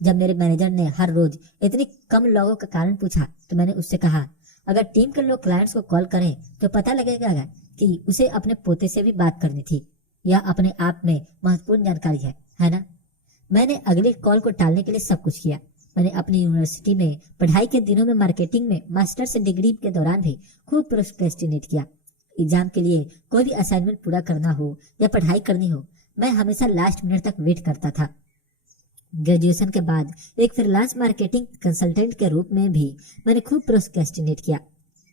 जब मेरे मैनेजर ने हर रोज इतनी कम लोगों का कारण पूछा तो मैंने उससे कहा, अगर टीम के लोग क्लाइंट्स को कॉल करें तो पता लगेगा कि उसे अपने पोते से भी बात करनी थी। यह अपने आप में महत्वपूर्ण जानकारी है ना? मैंने अगली कॉल को टालने के लिए सब कुछ किया। मैंने अपनी यूनिवर्सिटी में पढ़ाई के दिनों में मार्केटिंग में मास्टर्स डिग्री के दौरान भी खूब प्रोक्रेस्टिनेट किया। एग्जाम के लिए कोई भी असाइनमेंट पूरा करना हो या पढ़ाई करनी हो, मैं हमेशा लास्ट मिनट तक वेट करता था। ग्रेजुएशन के बाद एक फ्रीलांस मार्केटिंग कंसल्टेंट के रूप में भी मैंने खूब प्रोक्रेस्टिनेट किया।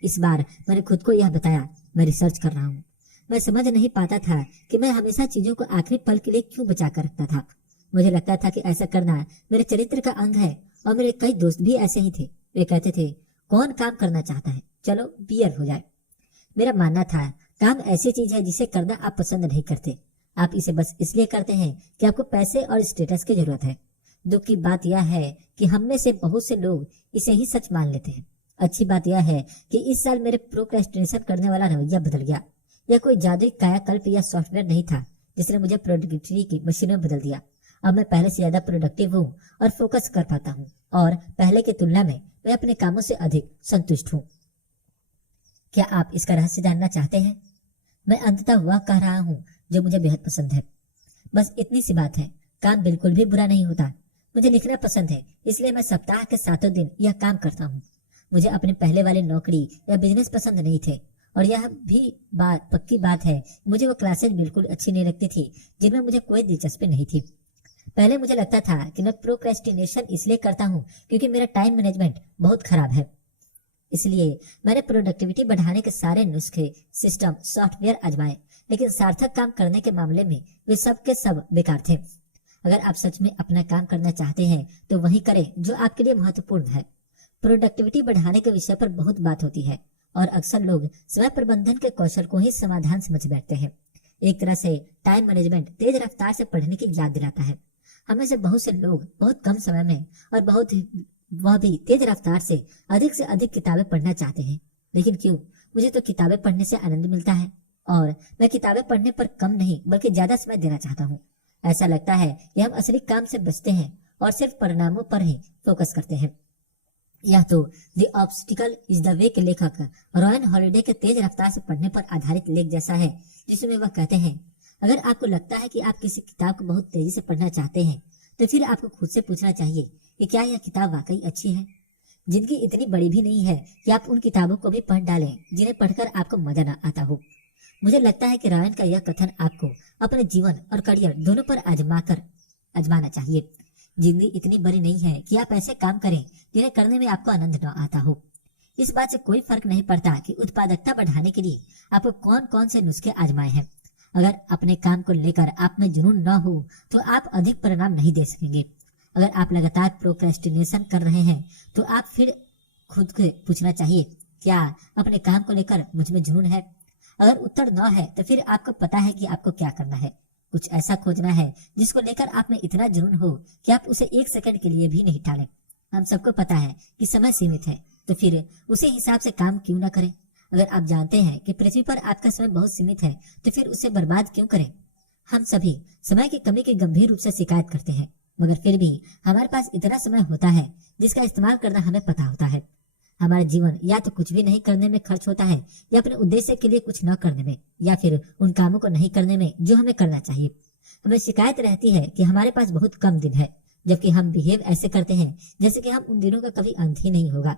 इस बार मैंने खुद को यह बताया, मैं रिसर्च कर रहा हूँ। मैं समझ नहीं पाता था कि मैं हमेशा चीजों को आखिरी पल के लिए क्यों बचा कर रखता था। मुझे लगता था कि ऐसा करना मेरे चरित्र का अंग है, और मेरे कई दोस्त भी ऐसे ही थे। वे कहते थे, कौन काम करना चाहता है, चलो बियर हो जाए। मेरा मानना था, काम ऐसी चीज है जिसे करना आप पसंद नहीं करते, आप इसे बस इसलिए करते हैं कि आपको पैसे और स्टेटस की जरूरत है। दुख की बात यह है कि हम में से बहुत से लोग इसे ही सच मान लेते हैं। अच्छी बात यह है कि इस साल मेरे प्रोक्रेस्टिनेशन करने वाला रवैया बदल गया। यह कोई जादुई कायाकल्प या सॉफ्टवेयर नहीं था जिसने मुझे प्रोडक्टिविटी की मशीन में बदल दिया। अब मैं पहले से ज्यादा प्रोडक्टिव हूँ और फोकस कर पाता हूँ, और पहले की तुलना में मैं अपने कामों से अधिक संतुष्ट हूँ। क्या आप इसका रहस्य जानना चाहते हैं? मैं अंततः वह कह रहा हूँ जो मुझे बेहद पसंद है। बस इतनी सी बात है, काम बिल्कुल भी बुरा नहीं होता। मुझे लिखना पसंद है, इसलिए मैं सप्ताह के 7 दिन यह काम करता हूँ। मुझे अपने पहले वाली नौकरी या बिजनेस पसंद नहीं थे, और यह भी पक्की बात है, मुझे वो क्लासेज बिल्कुल अच्छी नहीं लगती थी जिनमें मुझे कोई दिलचस्पी नहीं थी। पहले मुझे लगता था कि मैं प्रोक्रेस्टिनेशन इसलिए करता हूँ क्योंकि मेरा टाइम मैनेजमेंट बहुत खराब है। इसलिए मैंने प्रोडक्टिविटी बढ़ाने के सारे नुस्खे, सिस्टम, सॉफ्टवेयर आजमाए, लेकिन सार्थक काम करने के मामले में वे सब के सब बेकार थे। अगर आप सच में अपना काम करना चाहते हैं तो वही करें जो आपके लिए महत्वपूर्ण है। प्रोडक्टिविटी बढ़ाने के विषय पर बहुत बात होती है, और अक्सर लोग समय प्रबंधन के कौशल को ही समाधान समझ बैठते हैं। एक तरह से टाइम मैनेजमेंट तेज रफ्तार से पढ़ने की याद दिलाता है। हमें से बहुत से लोग बहुत कम समय में और वह भी तेज रफ्तार से अधिक किताबें पढ़ना चाहते हैं। लेकिन क्यों? मुझे तो किताबें पढ़ने से आनंद मिलता है, और मैं किताबें पढ़ने पर कम नहीं बल्कि ज्यादा समय देना चाहता हूँ। ऐसा लगता है कि हम असली काम से बचते हैं और सिर्फ परिणामों पर ही फोकस करते हैं। यह तो the obstacle is the way के लेखक रॉयन हॉलिडे के तेज रफ्तार से पढ़ने पर आधारित लेख जैसा है, जिसमें वह कहते हैं, अगर आपको लगता है कि आप किसी किताब को बहुत तेजी से पढ़ना चाहते हैं तो फिर आपको खुद से पूछना चाहिए कि क्या यह किताब वाकई अच्छी है। जिंदगी इतनी बड़ी भी नहीं है कि आप उन किताबों को भी पढ़ डालें जिन्हें पढ़कर आपको मजा न आता हो। मुझे लगता है कि रॉयन का यह कथन आपको अपने जीवन और करियर दोनों पर आजमाना चाहिए। जिंदगी इतनी बड़ी नहीं है कि आप ऐसे काम करें जिन्हें करने में आपको आनंद न आता हो। इस बात से कोई फर्क नहीं पड़ता कि उत्पादकता बढ़ाने के लिए आपको कौन कौन से नुस्खे आजमाए हैं। अगर अपने काम को लेकर आप में जुनून न हो तो आप अधिक परिणाम नहीं दे सकेंगे। अगर आप लगातार प्रोक्रेस्टिनेशन कर रहे हैं तो आप फिर खुद को पूछना चाहिए, क्या अपने काम को लेकर मुझ में जुनून है? अगर उत्तर न है तो फिर आपको पता है कि आपको क्या करना है। कुछ ऐसा खोजना है जिसको लेकर आप में इतना जुनून हो कि आप उसे 1 सेकंड के लिए भी नहीं टालें। हम सबको पता है कि समय सीमित है, तो फिर उसी हिसाब से काम क्यों न करें। अगर आप जानते हैं कि पृथ्वी पर आपका समय बहुत सीमित है तो फिर उसे बर्बाद क्यों करें। हम सभी समय की कमी की गंभीर रूप से शिकायत करते हैं, मगर फिर भी हमारे पास इतना समय होता है जिसका इस्तेमाल करना हमें पता होता है। हमारा जीवन या तो कुछ भी नहीं करने में खर्च होता है, या अपने उद्देश्य के लिए कुछ न करने में, या फिर उन कामों को नहीं करने में जो हमें करना चाहिए। हमें शिकायत रहती है कि हमारे पास बहुत कम दिन है, जबकि हम बिहेव ऐसे करते हैं जैसे कि हम उन दिनों का कभी अंत ही नहीं होगा।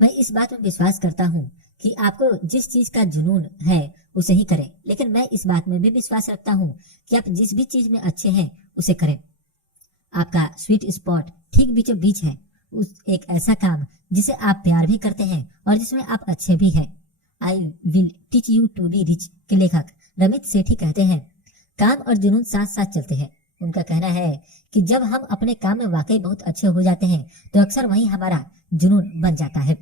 मैं इस बात में विश्वास करता हूँ कि आपको जिस चीज का जुनून है उसे ही करें, लेकिन मैं इस बात में भी विश्वास रखता हूँ कि आप जिस भी चीज में अच्छे हैं उसे करें। आपका स्वीट स्पॉट ठीक बीचों बीच है उस एक ऐसा काम जिसे आप प्यार भी करते हैं और जिसमें आप अच्छे भी हैं। I will teach you to be rich के लेखक रमित सेठी कहते हैं, काम और जुनून साथ साथ चलते हैं। उनका कहना है कि जब हम अपने काम में वाकई बहुत अच्छे हो जाते हैं तो अक्सर वही हमारा जुनून बन जाता है।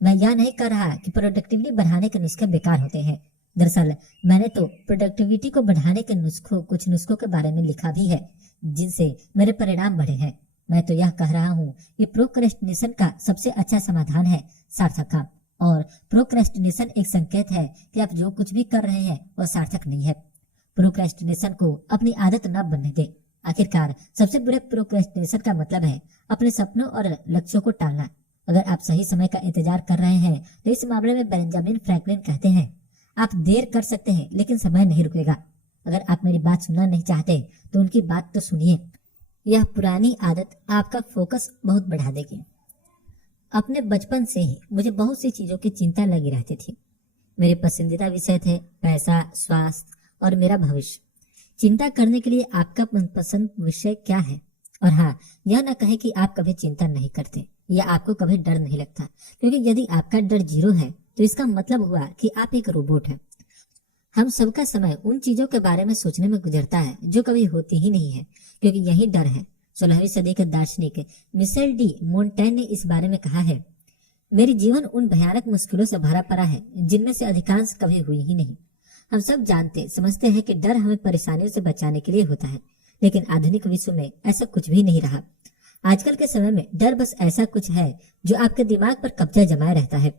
मैं यह नहीं कह रहा कि प्रोडक्टिविटी बढ़ाने के नुस्खे बेकार होते हैं। दरअसल मैंने तो प्रोडक्टिविटी को बढ़ाने के कुछ नुस्खों के बारे में लिखा भी है जिनसे मेरे परिणाम बढ़े हैं। मैं तो यह कह रहा हूँ कि प्रोक्रेस्टिनेशन का सबसे अच्छा समाधान है सार्थक काम, और प्रोक्रेस्टिनेशन एक संकेत है कि आप जो कुछ भी कर रहे हैं वह सार्थक नहीं है। प्रोक्रेस्टिनेशन को अपनी आदत न बनने दे। आखिरकार सबसे बुरे प्रोक्रेस्टिनेशन का मतलब है अपने सपनों और लक्ष्यों को टालना। अगर आप सही समय का इंतजार कर रहे हैं तो इस मामले में बेंजामिन फ्रैंकलिन कहते हैं, आप देर कर सकते हैं लेकिन समय नहीं रुकेगा। अगर आप मेरी बात सुनना नहीं चाहते तो उनकी बात तो सुनिए। यह पुरानी आदत आपका फोकस बहुत बढ़ा देगी। अपने बचपन से ही मुझे बहुत सी चीजों की चिंता लगी रहती थी। मेरे पसंदीदा विषय थे पैसा, स्वास्थ्य और मेरा भविष्य। चिंता करने के लिए आपका मनपसंद विषय क्या है? और हाँ, यह न कहे कि आप कभी चिंता नहीं करते या आपको कभी डर नहीं लगता, क्योंकि यदि आपका डर 0 है तो इसका मतलब हुआ कि आप एक रोबोट हैं। हम सबका समय उन चीजों के बारे में सोचने में गुजरता है जो कभी होती ही नहीं है, क्योंकि यही डर है। 16वीं सदी के दार्शनिक मिशेल डी मोंटेन ने इस बारे में कहा है, मेरी जीवन उन भयानक मुश्किलों से भरा पड़ा है जिनमें से अधिकांश कभी हुई ही नहीं। हम सब जानते समझते हैं कि डर हमें परेशानियों से बचाने के लिए होता है, लेकिन आधुनिक विश्व में ऐसा कुछ भी नहीं रहा। आजकल के समय में डर बस ऐसा कुछ है जो आपके दिमाग पर कब्जा जमाए रहता है।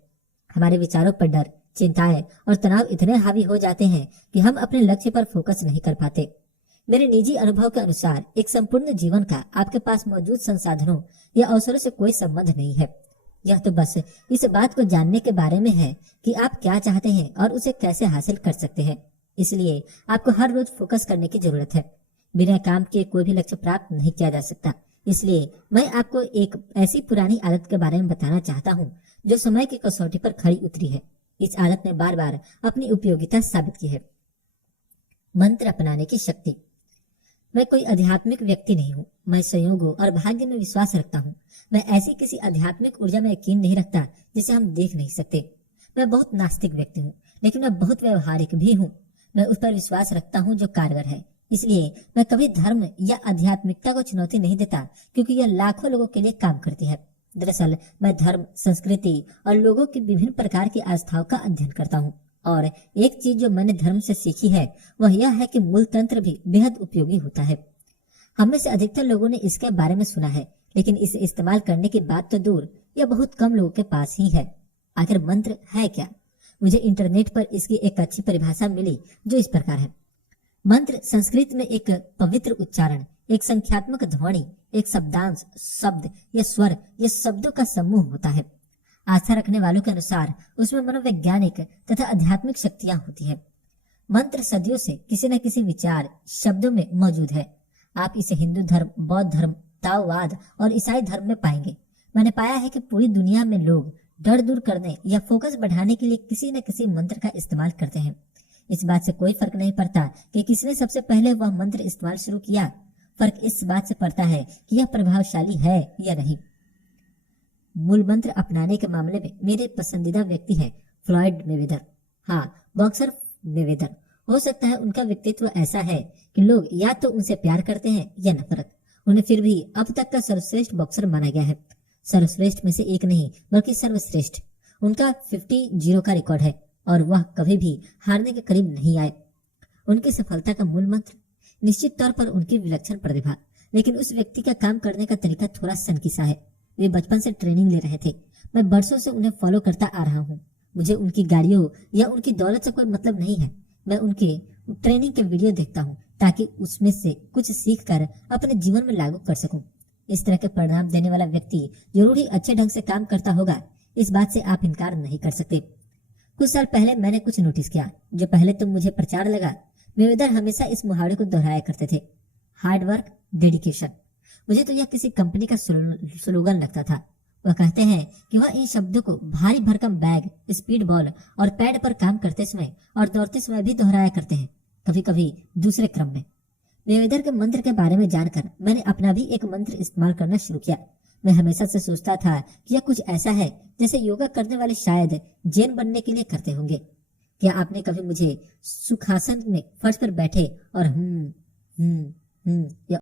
हमारे विचारों पर डर, चिंताएं और तनाव इतने हावी हो जाते हैं कि हम अपने लक्ष्य पर फोकस नहीं कर पाते। मेरे निजी अनुभव के अनुसार एक संपूर्ण जीवन का आपके पास मौजूद संसाधनों या अवसरों से कोई संबंध नहीं है। यह तो बस इस बात को जानने के बारे में है कि आप क्या चाहते हैं और उसे कैसे हासिल कर सकते हैं। इसलिए आपको हर रोज फोकस करने की जरूरत है। बिना काम के कोई भी लक्ष्य प्राप्त नहीं किया जा सकता। इसलिए मैं आपको एक ऐसी पुरानी आदत के बारे में बताना चाहता हूँ जो समय की कसौटी पर खरी उतरी है। इस आदत ने बार बार अपनी उपयोगिता साबित की है। मंत्र अपनाने की शक्ति। मैं कोई आध्यात्मिक व्यक्ति नहीं हूँ। मैं संयोगों और भाग्य में विश्वास रखता हूँ। मैं ऐसी किसी आध्यात्मिक ऊर्जा में यकीन नहीं रखता जिसे हम देख नहीं सकते। मैं बहुत नास्तिक व्यक्ति हूँ, लेकिन मैं बहुत व्यवहारिक भी हूँ। मैं उस पर विश्वास रखता हूँ जो कारगर है। इसलिए मैं कभी धर्म या आध्यात्मिकता को चुनौती नहीं देता, क्योंकि यह लाखों लोगों के लिए काम करती है। दरअसल मैं धर्म, संस्कृति और लोगों की विभिन्न प्रकार की आस्थाओं का अध्ययन करता हूँ, और एक चीज जो मैंने धर्म से सीखी है वह यह है कि मूल तंत्र भी बेहद उपयोगी होता है। हम में से अधिकतर लोगों ने इसके बारे में सुना है, लेकिन इसे इस्तेमाल करने की बात तो दूर, यह बहुत कम लोगों के पास ही है। आखिर मंत्र है क्या? मुझे इंटरनेट पर इसकी एक अच्छी परिभाषा मिली जो इस प्रकार है। मंत्र संस्कृत में एक पवित्र उच्चारण, एक संख्यात्मक ध्वनि, एक शब्दांश, शब्द या स्वर या शब्दों का समूह होता है। आस्था रखने वालों के अनुसार उसमें मनोवैज्ञानिक तथा आध्यात्मिक शक्तियां होती है। मंत्र सदियों से किसी न किसी विचार शब्दों में मौजूद है। आप इसे हिंदू धर्म, बौद्ध धर्म, ताओवाद और ईसाई धर्म में पाएंगे। मैंने पाया है कि पूरी दुनिया में लोग डर दूर करने या फोकस बढ़ाने के लिए किसी न किसी मंत्र का इस्तेमाल करते हैं। इस बात से कोई फर्क नहीं पड़ता कि किसने सबसे पहले वह मंत्र इस्तेमाल शुरू किया। फर्क इस बात से पड़ता है कि यह प्रभावशाली है या नहीं। मूल मंत्र अपनाने के मामले में मेरे पसंदीदा व्यक्ति है फ्लॉयड मेवेदर। हाँ, बॉक्सर मेवेदर। हो सकता है उनका व्यक्तित्व ऐसा है कि लोग या तो उनसे प्यार करते हैं या नफरत। उन्हें फिर भी अब तक का सर्वश्रेष्ठ बॉक्सर माना गया है। सर्वश्रेष्ठ में से एक नहीं बल्कि सर्वश्रेष्ठ। उनका 50-0 का रिकॉर्ड है और वह कभी भी हारने के करीब नहीं आए। उनकी सफलता का मूल मंत्र निश्चित तौर पर उनकी विलक्षण प्रतिभा, लेकिन उस व्यक्ति का काम करने का तरीका थोड़ा सनकीसा है। वे बचपन से ट्रेनिंग ले रहे थे। मैं बरसों से उन्हें फॉलो करता आ रहा हूँ। मुझे उनकी गाड़ियों या उनकी दौलत से कोई मतलब नहीं है। मैं उनके ट्रेनिंग के वीडियो देखता हूँ ताकि उसमें से कुछ सीख कर अपने जीवन में लागू कर सकूं। इस तरह के परिणाम देने वाला व्यक्ति जरूर ही अच्छे ढंग से काम करता होगा, इस बात से आप इनकार नहीं कर सकते। कुछ साल पहले मैंने कुछ नोटिस किया जो पहले तो मुझे प्रचार लगा। मेवेदर हमेशा इस मुहावरे को दोहराया करते थे, हार्ड वर्क, डेडिकेशन। मुझे तो यह किसी कंपनी का स्लोगन लगता था। वह कहते हैं कि वह इन शब्दों को भारी भरकम बैग, स्पीड बॉल और पैड पर काम करते समय और दौड़ते समय भी दोहराया करते हैं, कभी कभी दूसरे क्रम में। मेवेदर के मंत्र के बारे में जानकर मैंने अपना भी एक मंत्र इस्तेमाल करना शुरू किया। मैं हमेशा से सोचता था कि यह कुछ ऐसा है जैसे योगा करने वाले शायद जैन बनने के लिए करते होंगे। क्या आपने कभी मुझे सुखासन में फर्श पर बैठे और या